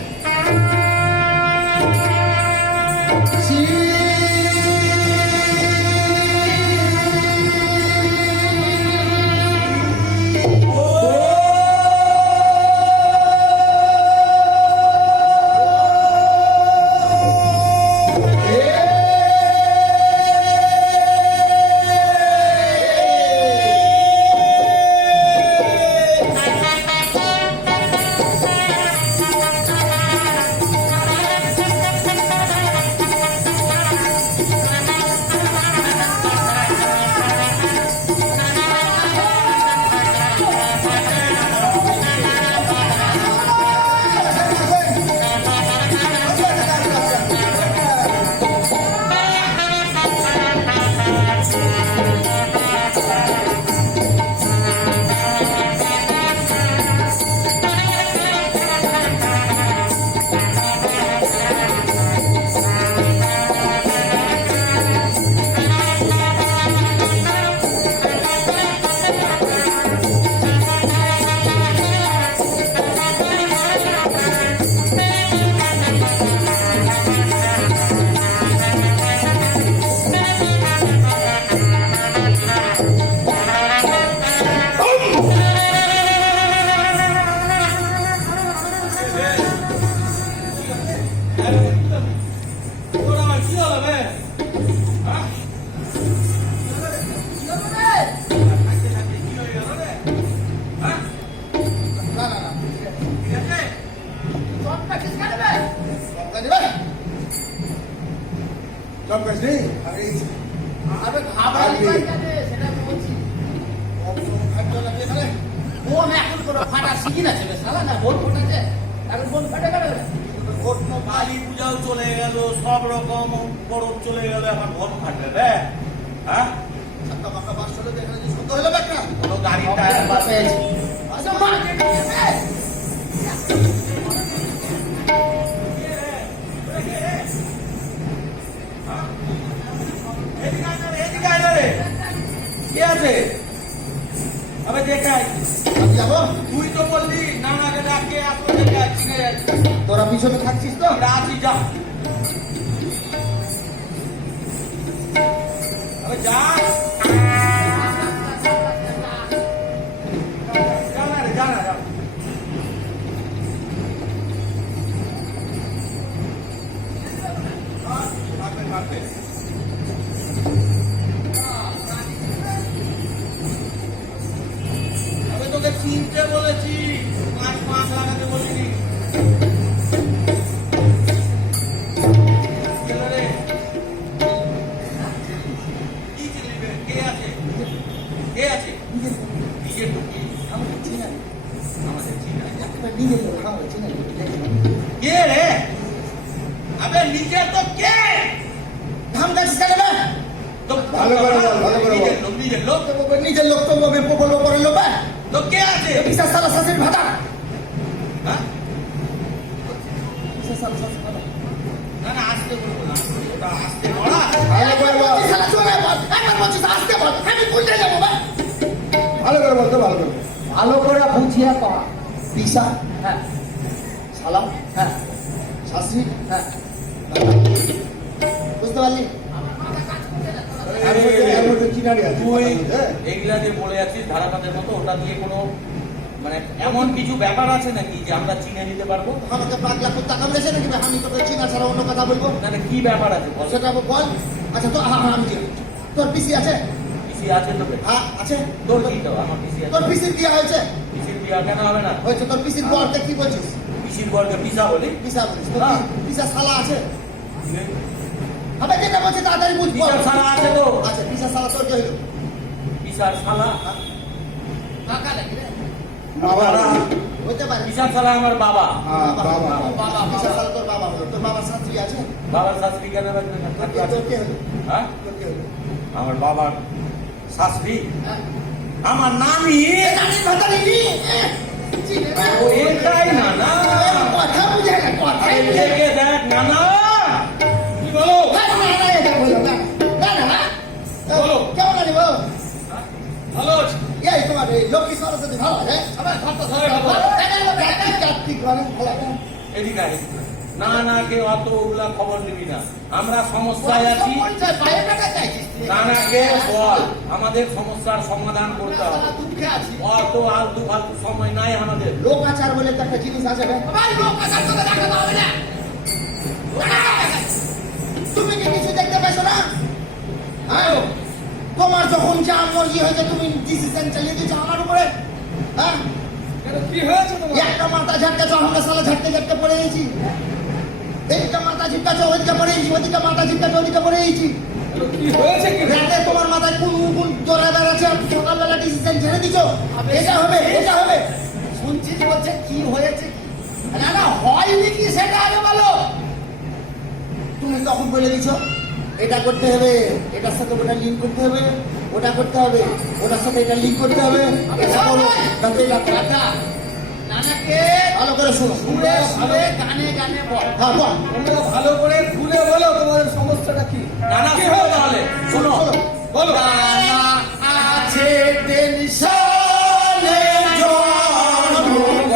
কাজ নেই আমি আরে ঘাবড়ালি পাই কেন সেটা আমি বলছি খাদ্য লাগে তাহলে বোন এখন কোনো ফাটা শিখি না ছেলে শালা না বোন ফোটাচ্ছে এখন বোন ফাটে গেল কালী পূজাও চলে গেল, সব রকম পরব চলে গেল, এখন ভোট ফাটবে রে? হ্যাঁ, সাতটা বাঁকা বাস চলে এখানে যে সত্য হলো ব্যাটা কোনো গাড়ির টায়ার বাসে আচ্ছা মা কেটে গেছে এদিকে আয় না রে। কি আছে? আবে দেখাই, আমি যাবো তুই তো বললি নানাকে ডাকে আপনাদের চিনে যাচ্ছি, তোরা পিছনে থাকছিস তো আছি যা। আবে যা, যা না রে, যা না, যা। থাকবে, থাকবে। আমি তোকে চিনতে বলেছি, পাঁচ লাগাতে বলিনি। গেল রে। কি চিনলি বে? কে আছে? কে আছে? নিজের লোক কি? আমাকে চিনা আমাদের চিনা। একটা নিজের লোক আমাকে চিনা কে রে? আবে নিজের তো কে? ধাম গাছিস কেন বে? তো ভালো করে বল, ভালো করে বল। নিজের লোক, নিজের লোক। নিজের লোক তো বলবো পরের লোক তো কে আছে? বিশ্বাস সালা শাশুড়ি ভাতা হ্যাঁ? বিশ্বাস সালা শাশুড়ি ভাতা না না, আসতে বলবো না, ওটা আসতে বলা। ভালো করে বল, শালা চলে বল একবার বলছিস আসতে বল আমি ভুলতে যাবো বা ভালো করে বলতে ভালো করে বল। ভালো করে বুঝিয়ে কর পিসা হ্যাঁ সালাম হ্যাঁ শাশুড়ি হ্যাঁ বুঝতে পারলি এর মধ্যে চিনারি আছে তুই হ্যাঁ। এগুলা যে বলে আছিস ধারাপাতের মতো, ওটা দিয়ে কোনো মানে এমন কিছু ব্যাপার আছে নাকি যে আমরা চিনে নিতে পারবো? আমাকে পাগলা খুব টাকা বলেছে নাকি বে? আমি তোকে চিনা ছাড়া অন্য কথা বলবো না না, কি ব্যাপার আছে বল? সেটা বল আচ্ছা তো হ্যাঁ হ্যাঁ আমি চিনি তোর পিসি আছে পিসি আছে তোকে? হ্যাঁ আছে তোর কি তো? আমার পিসি আছে। তোর পিসির বিয়ে হয়েছে পিসির বিয়া কেন হবে না? হয়েছে তোর পিসির বরকে কি বলছিস পিসির বরকে পিসা বলি? পিসা বলিস তোর হ্যাঁ। পিসা শালা আছে হবে যেটা বলছে তাড়াতাড়ি বুঝ বল পিসার শালা আছে তো? আচ্ছা পিসা শালা তোর কে হইলো পিসার শালা? টাকা লাগে রে আবার হইতে পারে পিসার শালা আমার বাবা। হ্যাঁ, বাবা বাবা পিসা বাবা শালা তোর বাবা হলো তোর বাবার শাস্ত্রী আছে বাবার শাশুড়ি কেন রাখবে না? তোর কে হলো হ্যাঁ? তোর কে হলো আমার বাবার শাশুড়ি হ্যাঁ আমার নামি। নানির ভাতা নিবি চিনে না ও এটাই না না, কথা বুঝে না কথা এই বুঝে থেকে দেখ না না। কি বলো? বলো। কেমন আনি বলো ভালো আছি। এই তোমার এই লক্ষ্মী সরস্বতী ভালো আছে সবাই খাতো, সবাই খাতো। কার্তিক গণেশ ভালো আছে এদিকে আয়, এদিকে আয়। না না, কেউ অত ওগুলা খবর নিবি না, আমরা সমস্যায় আছি। নানাকে বল আমাদের সমস্যার সমাধান করতে হবে। দুঃখে আছি অত আলতু ফালতু সময় নাই আমাদের। লোকাচার বলে তো একটা জিনিস আছে রে। তুমি কি কিছু দেখতে পাইছো না হ্যাঁ? তোমার যখন যা মর্জি হয়েছে তুমি ডিসিশন চালিয়ে দিয়েছো আমার উপরে হ্যাঁ কি হয়েছে তোমার? একটা মাথা ঝাটকাছো আমরা সালা ঝাটকে ঝাটকে পড়ে গেছি এইটা মাথা ঝিটকাছো ওইদিকে পড়ে গেছি ওইদিকে মাথা ঝিটকাছো ওইদিকে পড়ে গেছি কি হয়েছে কি? রাতে তোমার মাথায় কোন কোন জোরে বেড়াচ্ছে সকালবেলা ডিসিশন ছেড়ে দিছো এটা হবে এটা হবে শুনছিস বলছে কি হয়েছে না না হয়নি কি সেটা আগে বলো তুমি তখন বলে দিছো এটা করতে হবে এটার সাথে ওটা লিঙ্ক করতে হবে ওটা করতে হবে ওটার সাথে এটা লিঙ্ক করতে হবে এটা করো তাতে এটা দাদা নানাকে ভালো করে শোনো সুরে সুরে গানে গানে বল হ্যাঁ বল তোমরা ভালো করে খুলে বলো তোমাদের সমস্যাটা কি। নানা শোনো তাহলে, শোনো বলো। নানা আছে টেনশনে জনগণ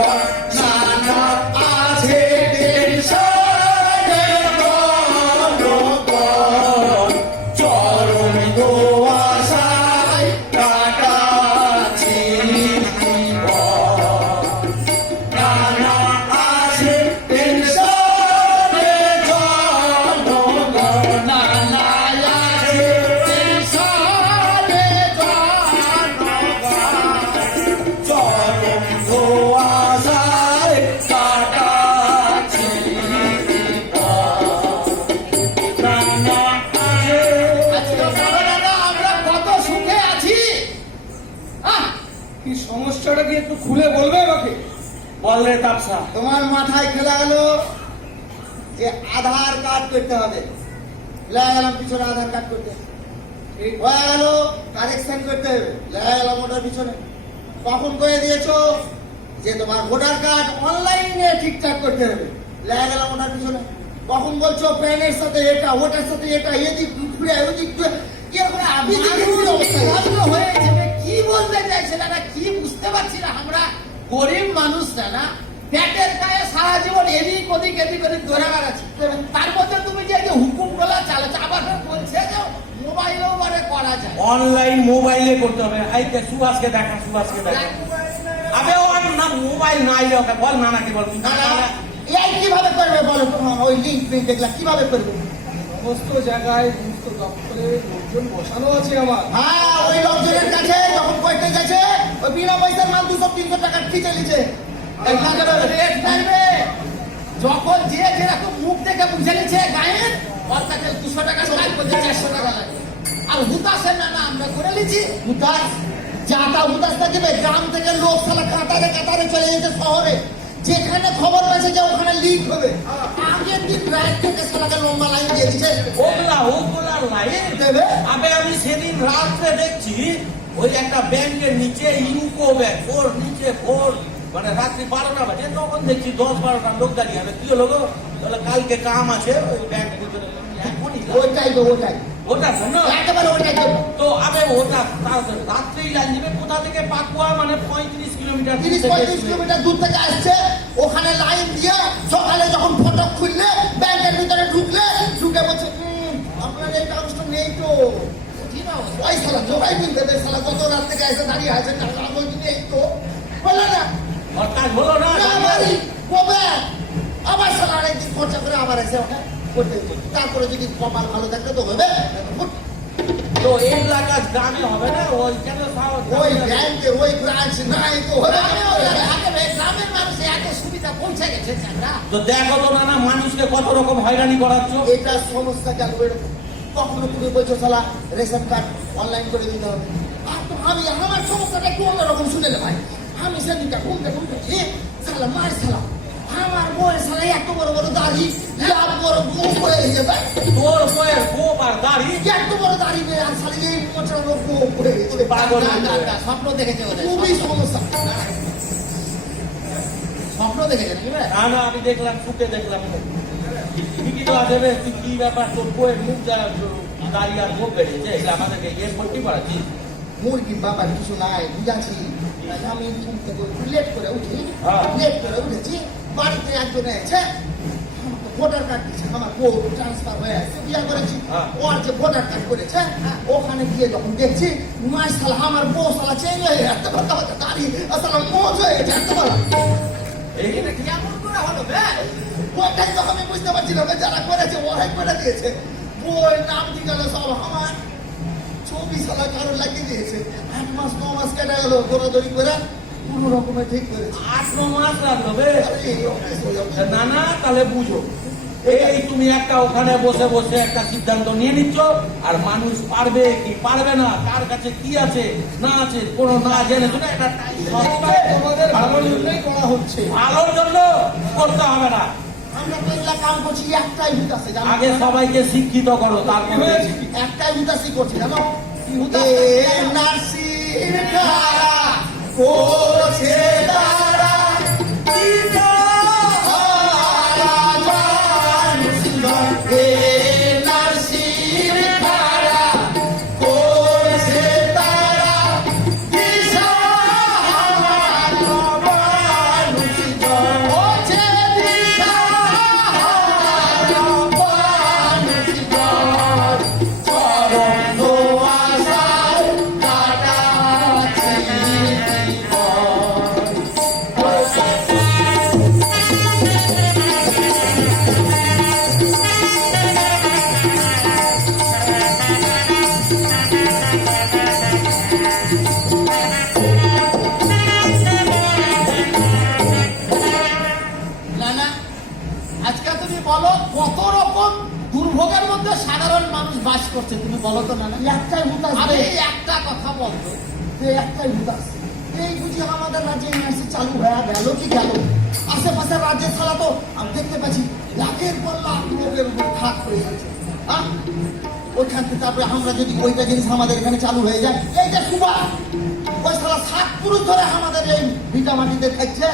নানা আছে টেনশনে জনগণ চরণ দোয়াশায় কাটাচ্ছি জীবন নানা আছে টেনশনে জনগণ নানা আছে টেনশনে জনগণ কি সমস্যাটা কি একটু খুলে বলবে আমাকে? বল রে তাপসা। তোমার মাথায় খেলা গেল যে আধার কার্ড করতে হবে, লেগে গেলাম পিছনে আধার কার্ড করতে, হয়ে গেল কারেকশন করতে হবে, লেগে গেলাম ওটার পিছনে। কখন করে দিয়েছো যে তোমার ভোটার কার্ড অনলাইনে ঠিকঠাক করতে হবে, লেগে গেলাম ওটার পিছনে। কখন বলছো প্যানের সাথে এটা, ওটার সাথে এটা, এদিক ঘুরে ওদিক ঘুরে, এরকম আমি হয়েছে কি বলতে চাইছে দাদা, কি বুঝতে পারছি না। আমরা গরিব মানুষ না, পেটের গায়ে সারা জীবন এদিক ওদিক ধরে বেড়াচ্ছি। তার মধ্যে তুমি যে হুকুম গুলা চালাচ্ছ, আবার বলছে যে মোবাইলেও মানে করা যায়। অনলাইন মোবাইলে করতে হবে। আইতে সুভাষকে দেখা, সুভাষকে দেখা। আবে ওর না মোবাইল নাই রে, ওকে বল নানাকে বল। এই কিভাবে করবে বলো, তোমার ওই লিঙ্ক দেখলা কিভাবে করবে? সমস্ত জায়গায় সমস্ত দপ্তরে লোকজন বসানো আছে আমার। হ্যাঁ, ওই লোকজনের কাছে যখন করতে গেছে ওই বিনা পয়সার মাল 200-300 টাকা খিচে নিছে। যখন যে যেরকম মুখ দেখে বুঝে নিচ্ছে গায়ের, ওর কাছে 200 টাকা কাজ করতে 400 টাকা লাগে। আর হুতাসের না আমরা করে নিচ্ছি। হুতাস যাটা হুতাস থাকবে, গ্রাম থেকে লোক সালা কাতারে কাতারে চলে যেতে শহরে, যেখানে খবর পেয়েছে যে ওখানে লিক হবে, আগের দিন রাত থেকে সালাকে লম্বা লাইন দিয়ে দিচ্ছে। ওগুলা লাইন দেবে আবে আমি সেদিন রাত্রে দেখছি ওই একটা ব্যাংকের নিচে ইউকো ব্যাংক, ওর নিচে ভোর মানে রাত্রি 12টা বাজে, তখন দেখছি 10-12টা লোক দাঁড়িয়ে হবে। কি হলো গো? বলে কালকে কাম আছে ওই ব্যাংকের ভিতরে। এখনই ওইটাই তো ওইটাই ওটা শোনো একেবারে ওইটাই তো। তো আবে ওটা রাত্রেই লাইন দিবে কোথা থেকে? পাকুয়া মানে 35 কিলোমিটার 30-35 কিলোমিটার দূর থেকে আসছে, ওখানে লাইন দিয়ে সকালে যখন ফটক খুললে ব্যাংকের ভিতরে ঢুকলে, ঢুকে বলছে আপনার এই কাগজটা নেই তো। ওই সালা জোগাই কিনতে দে, সালা কত রাত থেকে এসে দাঁড়িয়ে আছে, কাগজ নেই তো বললে না। ওর কাজ হলো না। কবে আবার সালা আরেকদিন খরচা করে আবার এসে ওটা করতে হচ্ছে। তারপরে যদি কপাল ভালো থাকলে তো হবে। তো এইগুলা কাজ গ্রামে হবে না? ওই কেন ওই ব্যাংকের ওই ব্রাঞ্চ নাই তো হবে। গ্রামের মানুষ এত সুবিধা পৌঁছে গেছে চাকরা। তো দেখো তো নানা মানুষকে কত রকম হয়রানি করাচ্ছ। এটা সমস্যা কেন এরকম? কখনো তুমি বলছো সালা রেশন কার্ড অনলাইন করে দিতে হবে, আর তো আমি আমার সমস্যাটা একটু অন্যরকম শুনে নে ভাই। আমি সেদিনটা ঘুমতে সালা মার সালা আমার বউয়ের সালা এত বড় বড় দাড়ি, লাভ বড় গোপ হয়ে গেছে ভাই। তোর বয়ের গোপ আর দাড়ি এত বড় দাড়ি নেই, আর শালি এই মোচড়া লোক গোপ হয়ে গেছে। পাগল স্বপ্ন দেখেছে ওদের, খুবই সমস্যা। স্বপ্ন দেখেছে নাকি ভাই? না না আমি দেখলাম, ফুটে দেখলাম। ঠিকই তো আছে রে, তুই কি ব্যাপার? তোর বইয়ের মুখ যা দাড়ি আর গোপ বেড়েছে, এগুলো আমাদেরকে ইয়ে করতে পারছিস? মুরগি বাবার কিছু নাই বুঝাচ্ছি। আমি ঘুম থেকে লেট করে উঠি, হ্যাঁ। লেট করে উঠেছি, বাড়িতে একজন এসে ভোটার কার্ড দিচ্ছে, আমার বউ ট্রান্সফার হয়ে আছে, বিয়ে করেছি, হ্যাঁ। ওর যে ভোটার কার্ড করেছে, ওখানে গিয়ে যখন দেখছি মাস সালা আমার বউ সালা চেঞ্জ হয়ে এত বড় দাড়ি সালা মোজ হয়ে গেছে এত বড়। এটা কেমন করে হলো ভাই? ওটাই তো আমি বুঝতে পারছি না, যারা করেছে ওরাই করে দিয়েছে। বউয়ের নাম ঠিক গেল সব আমার, ছবি সালা কারো লাগিয়ে দিয়েছে। 8 মাস 9 মাস কেটে গেল দৌড়াদৌড়ি করে, কোনো রকমে ঠিক করেছে। 8-9 মাস লাগলো বে। আরে এই অফিস ওই অফিস। না না তাহলে বুঝো, এই তুমি একটা ওখানে বসে বসে একটা সিদ্ধান্ত নিয়ে নিচ্ছ, আর মানুষ পারবে কি পারবে না, কার কাছে কি আছে না আছে কোনো না জেনে শুনে একটা তোমাদের ভালোর জন্যই করা হচ্ছে। ভালোর জন্য করতে হবে না। আমরা তো এগুলা কাম করছি, একটাই ভূত আছে জানো? আগে সবাইকে শিক্ষিত করো, তারপরে একটাই ভূতাসি করছি জানো? ভূতাসি নাসির খারা করছে তারা, বলো কত রকম দুর্ভোগের মধ্যে সাধারণ মানুষ বাস করছে, তুমি বলো তো না? একটাই ভূত আরে আছে, এই একটা কথা বলতো, একটাই ভূত আছে। এই যে আমাদের রাজ্যে এনআরসি চালু হয়ে গেল কি গেল, আশেপাশের রাজ্যের ছাড়া তো আমি দেখতে পাচ্ছি লাখের পর লাখ লোকের উপর খাত হয়ে যাচ্ছে। ওইখান থেকে তারপরে আমরা যদি ওইটা জিনিস আমাদের এখানে চালু হয়ে যায়, এই যে সুবাস ওই সারা 7 পুরুষ ধরে আমাদের এই ভিটা মাটিতে খাচ্ছে,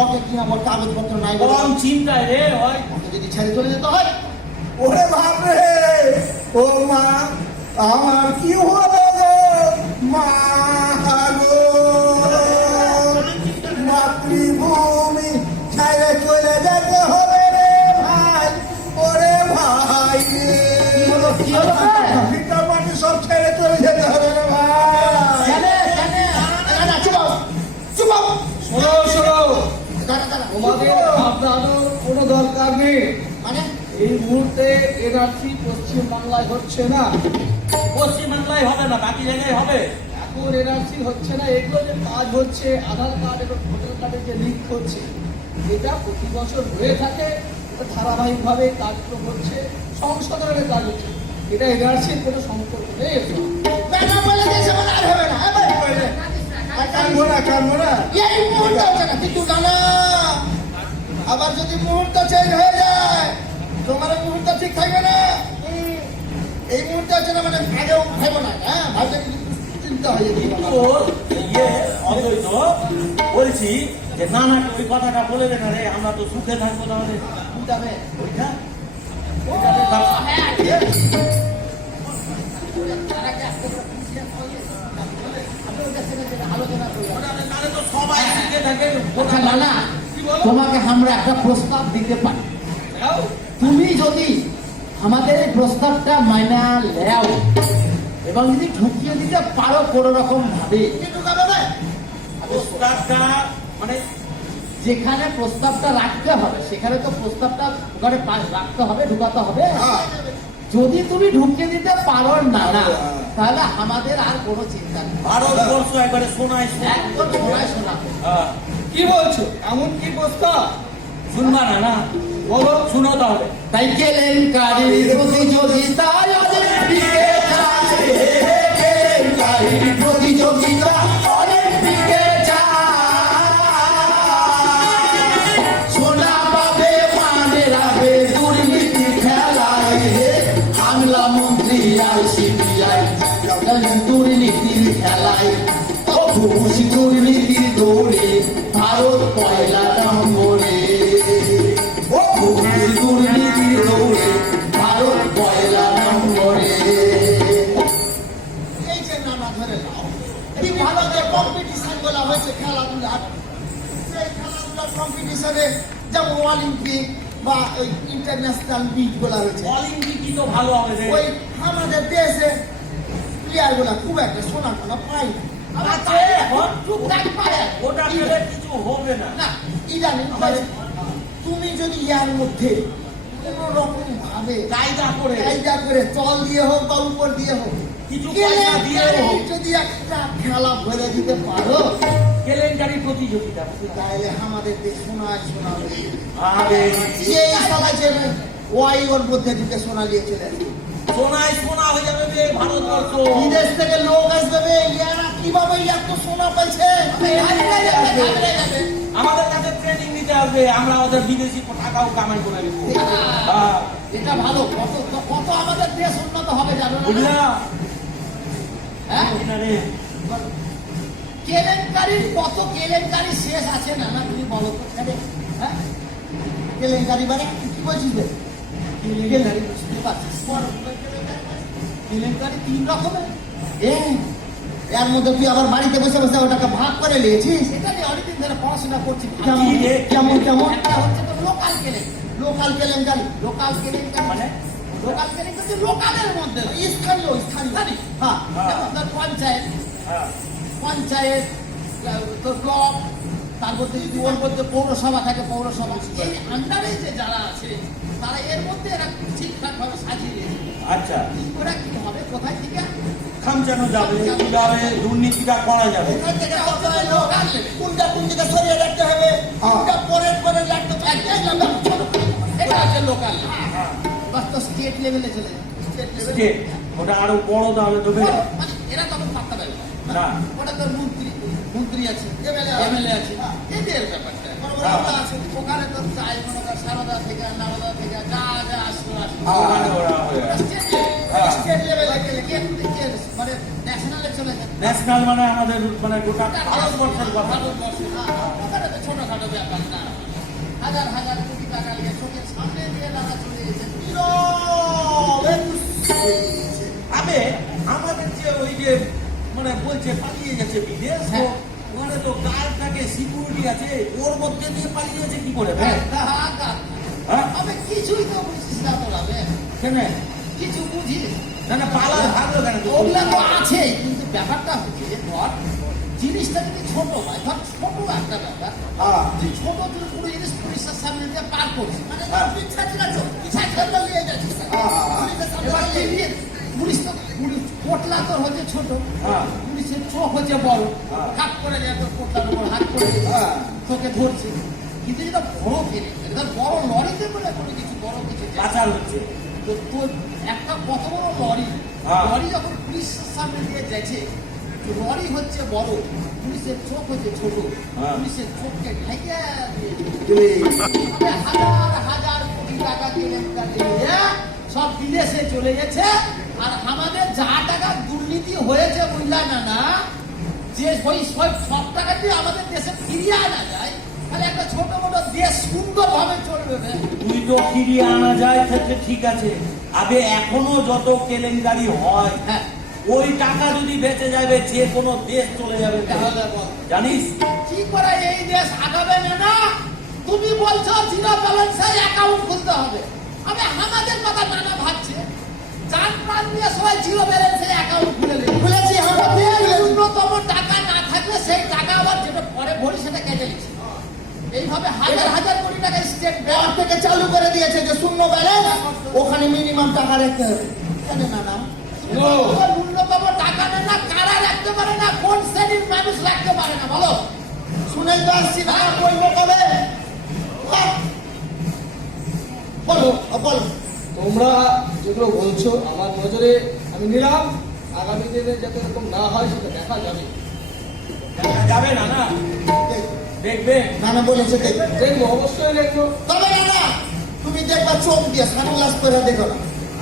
ওকে কিনা আমার কাগজপত্র নাই বলে কম চিন্তায় রে হয়। ওকে যদি ছেড়ে চলে যেতে হয়, ওরে বাপরে, ও মা, আমার কি হলো গো মা গো, মাতৃভূমি ছেড়ে চলে যেতে হবে রে ভাই, ওরে ভাই রে, কি হলো ভিটা মাটি সব ছেড়ে চলে যেতে হবে রে ভাই। শোনো শোনো, তোমাদের ঘাবড়ানোর কোনো দরকার নেই। মানে এই মুহূর্তে এনআরসি পশ্চিম বাংলায় হচ্ছে না, পশ্চিমবাংলায় হবে না, বাকি জায়গায় হবে। এখন এনআরসি হচ্ছে না। এগুলো যে কাজ হচ্ছে, আধার কার্ড এবং ভোটার কার্ডের যে লিঙ্ক হচ্ছে, এটা প্রতি বছর হয়ে থাকে, এটা ধারাবাহিকভাবে কাজগুলো হচ্ছে, সংশোধনের কাজ হচ্ছে। এটা এনআরসির কোনো সম্পর্ক নেই এর সঙ্গে। ব্যাটা বলে দিয়েছে মানে আর হবে না, এবার বলে। আর কানবো না, কানবো না। এই মুহূর্তে হচ্ছে না, কিন্তু জানা আবার যদি মুহূর্ত চেঞ্জ হয়ে যায়, তোমার মুহূর্ত ঠিক থাকবে না। এই মুহূর্তে হচ্ছে না মানে আগেও ভাবো না, হ্যাঁ ভাবলে কিন্তু চিন্তা হয়ে যাবে। কিন্তু ইয়ে অদ্বৈত বলছি যে না না ওই কথাটা বলে দে না রে, আমরা তো সুখে থাকবো তাহলে। যাবে ওইটা ওইটাতে ভাবছি। আলোচনা করবো। তাহলে তো সবাই সুখে থাকে। আচ্ছা নানা, তোমাকে আমরা একটা প্রস্তাব দিতে পারি। দাও। তুমি যদি আমাদের এই প্রস্তাবটা মাইনা লেও এবং যদি ঢুকিয়ে দিতে পারো কোনো রকম ভাবে, প্রস্তাবটা মানে যেখানে প্রস্তাবটা রাখতে হবে সেখানে তো প্রস্তাবটা ওখানে রাখতে হবে, ঢুকাতে হবে। যদি তুমি ঢুকিয়ে দিতে পারো না না, তাহলে আমাদের আর কোনো চিন্তা নেই, ভারতবর্ষ একবারে সোনায় সোনা। একদম শোনায় শোনা। হ্যাঁ, কি বলছো? এমন কি প্রস্তাব? শুনবা না না, বলো। শুনো তাহলে। তাই কেলেঙ্কারির প্রতিযোগিতা অলিম্পিকে যায়, কেলেঙ্কারির প্রতিযোগিতা অলিম্পিকে যায়, সোনা পাবে মানে রাবে দুর্নীতি খেলায়, বাংলা মন্ত্রী আর সিবিআই দুর্নীতির খেলায়, ঘুষ দুর্নীতির দৌড়ে ভারত পয়লা নম্বরে, ও ঘুষ দুর্নীতির দৌড়ে ভারত পয়লা নম্বরে। এই যে নানা ধরে নাও, এই ভালো যে কম্পিটিশন গুলা হয়েছে খেলাধুলার, সেই খেলাধুলার কম্পিটিশনে যেমন অলিম্পিক বা ওই ইন্টারন্যাশনাল মিট গুলা হয়েছে, অলিম্পিকই তো ভালো হবে রে। ওই আমাদের দেশে প্লেয়ার গুলা খুব একটা সোনা টোনা পাই না। আমার আছে, তাই এখন টুকটাক পায় আর কি। ওটা খেলে কিছু হবে না। না, ইদানিং তুমি যদি ইয়ার মধ্যে কোনো রকম ভাবে কায়দা করে কায়দা করে জল দিয়ে হোক বা উপর দিয়ে হোক কিছু পয়সা দিয়ে হোক, যদি একটা খেলা ভরে দিতে পারো, কেলেঙ্কারি প্রতিযোগিতা। তাহলে আমাদের দেশ সোনায় সোনা হয়ে যাবে। আরে এই সবাই যে ওয়াই ওর মধ্যে ঢুকে সোনা নিয়ে চলে আসবে, সোনায় সোনা হয়ে যাবে রে ভারতবর্ষ। বিদেশ থেকে লোক আসবে রে, ইয়ারা কিভাবে এত সোনা পাইছে, ঘাবড়ে যাবে। আমাদের কাছে ট্রেনিং নিতে আসবে, আমরা ওদের বিদেশি টাকাও কামাই করে দেবো। হ্যাঁ, এটা ভালো, কত কত আমাদের দেশ উন্নত হবে জানো না? বুঝলা? হ্যাঁ, বুঝলা রে? কেলেঙ্কারির কত কেলেঙ্কারি শেষ আছে না না, তুমি বলো তো খালি, হ্যাঁ কেলেঙ্কারি মানে কি বলছিস রে? কেলেঙ্কারি বুঝতে পারছিস? কেলেঙ্কারি 3 রকমের। এর মধ্যে তুই আবার বাড়িতে বসে বসে ওটাকে ভাগ করে নিয়েছিস, এটা নিয়ে অনেকদিন ধরে পড়াশোনা করছিস। কেমন কি রে? কেমন কেমন একটা হচ্ছে তো লোকাল কেলেঙ্কারি, লোকাল কেলেঙ্কারি, লোকাল কেলেঙ্কারি মানে লোকাল কেলেঙ্কারি লোকালের মধ্যে স্থানীয় স্থানীয়, হ্যাঁ যেমন ধর পঞ্চায়েত, হ্যাঁ, পঞ্চায়েত, তোর ব্লক, তার মধ্যে যদি ওর মধ্যে পৌরসভা থাকে, পৌরসভা, এই আন্ডারে যে যারা আছে তারা এর মধ্যে এরা ঠিকঠাক ভাবে সাজিয়ে দিয়েছে। আচ্ছা, ওরা কি হবে, কোথায় থেকে খামচানো যাবে, কিভাবে দুর্নীতিটা করা যাবে। কোথায় থেকে হতে হয় লোক আনলে, কোনটা কোন দিকে সরিয়ে রাখতে হবে, কোনটা পরে রাখতে হবে, এটা আছে লোকাল। বাস তো স্টেট লেভেলে চলে যায়, স্টেট লেভেলে স্টেট, ওটা আরো বড় তাহলে তো বেশ। মানে এরা তখন পাত্তা দেবে না। না, ওটা তোর মন্ত্রী মন্ত্রী আছে, এমএলএ আছে, এদের ব্যাপারটা বড় বড় আমলা আছে। ওখানে তো চাই মনে কর সারদা থেকে নারদা থেকে যা যা আসলো ওখানে ওরা হয়ে আছে। স্টেট লেভেলে গেলে মানে ন্যাশনালে চলে যায়। ন্যাশনাল মানে আমাদের মানে গোটা ভারতবর্ষের কথা। ওখানে তো ছোটখাটো ব্যাপার না, হাজার হাজার কোটি টাকা নিয়ে চোখের সামনে দিয়ে টাকা চলে গেছে। আবে আমাদের যে ওই যে মানে বলছে পালিয়ে গেছে বিদেশ, হ্যাঁ। ওখানে তো গার্ড থাকে, সিকিউরিটি আছে, ওর মধ্যে দিয়ে পালিয়ে গেছে কি করে ভাই? হ্যাঁ? আমি কিছুই তো বুঝিস না তোরা বে। কেন? কিছু বুঝিস না না পালার ভাবলো কেন? ওগুলা তো আছে, কিন্তু ব্যাপারটা হচ্ছে যে ধর জিনিসটা যদি ছোট হয়, ধর ছোট একটা ব্যাপার, তুই ছোট তুই পুরো জিনিস পুলিশের সামনে দিয়ে পার করছিস, মানে হ্যাঁ। পিছা ছেড়ে নিয়ে যাচ্ছিস। পুলিশের সামনে দিয়ে পুলিশ তো পোটলা তোর হচ্ছে ছোট, হ্যাঁ। পুলিশের চোখ হচ্ছে বড়, হ্যাঁ। হাত করে যায় তোর পোটলার উপর হাত করে দিয়েছে, হ্যাঁ। তোকে ধরছে। কিন্তু যেটা বড় কেনে বড় লরিতে বলে কোনো কিছু বড় কিছু যায়। পাচার হচ্ছে। তো তোর একটা কত বড় লরি, হ্যাঁ। লরি যখন পুলিশের সামনে দিয়ে যাচ্ছে, তো লরি হচ্ছে বড়, পুলিশের চোখ হচ্ছে ছোট, হ্যাঁ। পুলিশের চোখকে ঢাইকা দিয়ে হাজার হাজার কোটি টাকা কেলেঙ্কারি নিয়ে সব বিদেশে চলে গেছে। আর আমাদের যা টাকা দুর্নীতি হয়েছে বুঝলা না, যে ওই সব টাকা দিয়ে আমাদের দেশে ফিরিয়ে আনা যায়, তাহলে একটা ছোট মোটো দেশ সুন্দর ভাবে চলবে না? তুই তো ফিরিয়ে আনা যায় সেটা ঠিক আছে, আগে এখনো যত কেলেঙ্কারি হয়, হ্যাঁ, ওই টাকা যদি বেঁচে যাবে যে কোনো দেশ চলে যাবে, তাহলে বল জানিস? কি করে এই দেশ আগাবে না? তুমি বলছো জিরো ব্যালেন্সে অ্যাকাউন্ট খুলতে হবে, আমি আমাদের কথা নানা ভাবছে, যান প্রাণ দিয়ে সবাই জিরো ব্যালেন্সে অ্যাকাউন্ট খুলে নেবে। খুলেছি আমরা, ন্যূনতম টাকা না থাকলে সেই টাকা আবার যেটা পরে ভরি সেটা কেটে নিচ্ছে। এইভাবে হাজার হাজার কোটি টাকা স্টেট ব্যাংক ব্যাংক থেকে চালু করে দিয়েছে যে শূন্য ব্যালেন্স, ওখানে মিনিমাম টাকা রাখতে হবে। কেন না? ন্যূনতম টাকা নেয় না, কারা রাখতে পারে না, কোন শ্রেণীর মানুষ রাখতে পারে না বলো? শুনে তো আসছি না, বলবো কবে? বলো বল। তোমরা যেগুলো বলছো আমার নজরে আমি নিলাম, আগামী দিনে যাতে এরকম না হয় সেটা দেখা যাবে। দেখা যাবে না না, দেখবে। নানা বলেছে দেখবে। দেখবো, অবশ্যই দেখবো। তবে না, তুমি দেখবা চোখ দিয়ে সানগ্লাস করে দেখো না,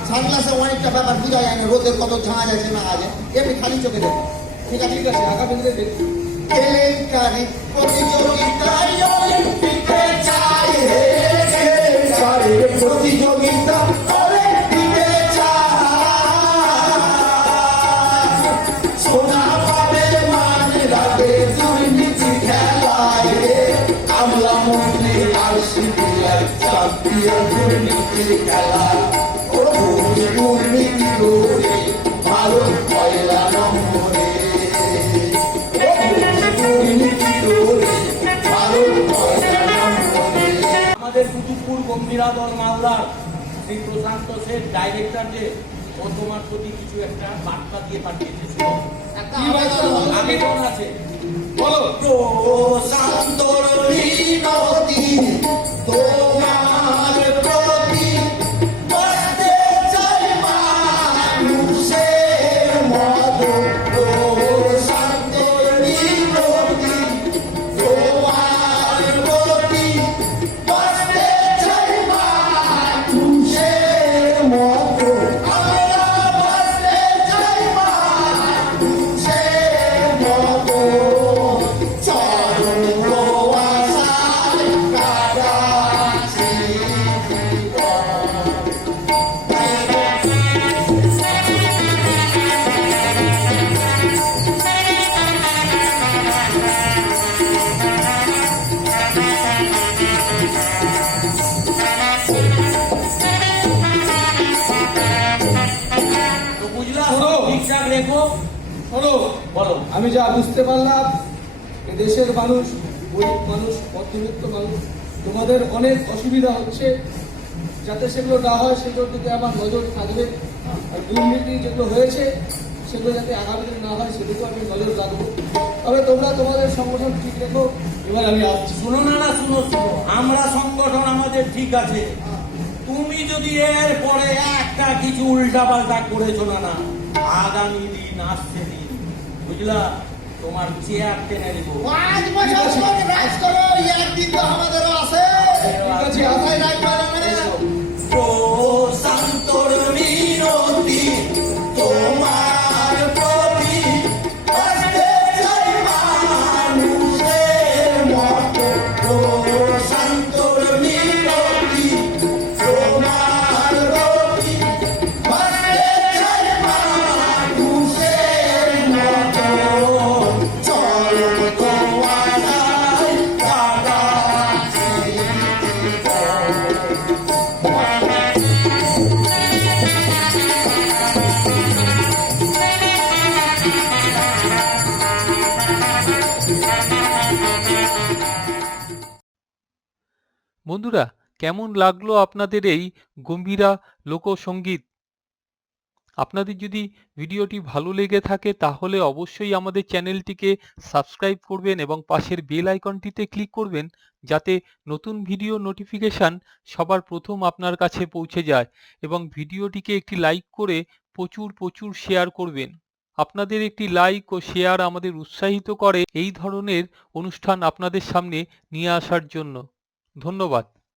সানগ্লাসে অনেকটা ব্যাপার বোঝা যায় না, রোদের কত ঝাঁজ আছে না আছে, এমনি খালি চোখে দেখো। ঠিক আছে, ঠিক আছে, আগামী দিনে দেখবো। কেলেঙ্কারি প্রতিযোগিতায় অলিম্পিকে চাই রে, কেলেঙ্কারি প্রতিযোগিতা অলিম্পিকে চাই, সোনা পাবে মানে রাগে দুর্নীতি খেলায় রে, আমলা মন্ত্রী আর সিবিআই চাপিয়ে দুর্নীতি খেলা, ও দুর্নীতি করে ভারত কয়লা নম্বরে, আমাদের কুতুবপুর গম্ভীরাদল মালদার সেই প্রশান্ত সেট ডাইরেক্টর যে ও তোমার প্রতি কিছু একটা বার্তা দিয়ে পাঠিয়েছে, শুনো। একটা কি বার্তা বলো? আবেদন আছে, বলো। প্রশান্তর বিনতি তোমার প্রতি, বসতে চাই মানুষের মতো, প্রশান্তর বিনতি তোমার প্রতি, বসতে চাই মানুষের মতো, আমরা বসতে চাই মানুষের মতো, চরণ আশায় কাটাচ্ছি জীবন। তো বুঝলা, শোনো। ঠিকঠাক রেখো। শোনো, বলো। আমি যা বুঝতে পারলাম, এ দেশের মানুষ, গরিব মানুষ, মধ্যবিত্ত মানুষ, তোমাদের অনেক অসুবিধা হচ্ছে, যাতে সেগুলো না হয় সেগুলোর দিকে আমার নজর থাকবে। আর দুর্নীতি যেগুলো হয়েছে সেগুলো যাতে আগামী দিনে না হয় সেদিকেও আমি নজর রাখবো। তবে তোমরা তোমাদের সংগঠন ঠিক রেখো, এবার আমি আসছি। শুনো না না, শুনো শুনো, আমরা সংগঠন আমাদের ঠিক আছে, তুমি যদি এর পরে একটা কিছু উল্টা পাল্টা করেছো না, আগামী দিন আসছে দিন, বুঝলা, তোমার চেয়ার টেনে দিব। 5 বছর পর রাজ করো, একদিন তো আমাদেরও আছে। মাথায় রাখবা না মানে? প্রশান্তর মিনতি তোমার প্রতি, আসতে চাই মানুষের মতো। প্রশান্তর মিনতি তোমার প্রতি, আসতে চাই মানুষের মতো। চলো তোমার কাটাচ্ছি। বন্ধুরা, কেমন লাগলো আপনাদের এই গম্ভীরা লোকসঙ্গীত? আপনাদের যদি ভিডিওটি ভালো লেগে থাকে তাহলে অবশ্যই আমাদের চ্যানেলটিকে সাবস্ক্রাইব করবেন এবং পাশের বেল আইকনটিতে ক্লিক করবেন, যাতে নতুন ভিডিও নোটিফিকেশান সবার প্রথম আপনার কাছে পৌঁছে যায়। এবং ভিডিওটিকে একটি লাইক করে প্রচুর শেয়ার করবেন। আপনাদের একটি লাইক ও শেয়ার আমাদের উৎসাহিত করে এই ধরনের অনুষ্ঠান আপনাদের সামনে নিয়ে আসার জন্য। ধন্যবাদ।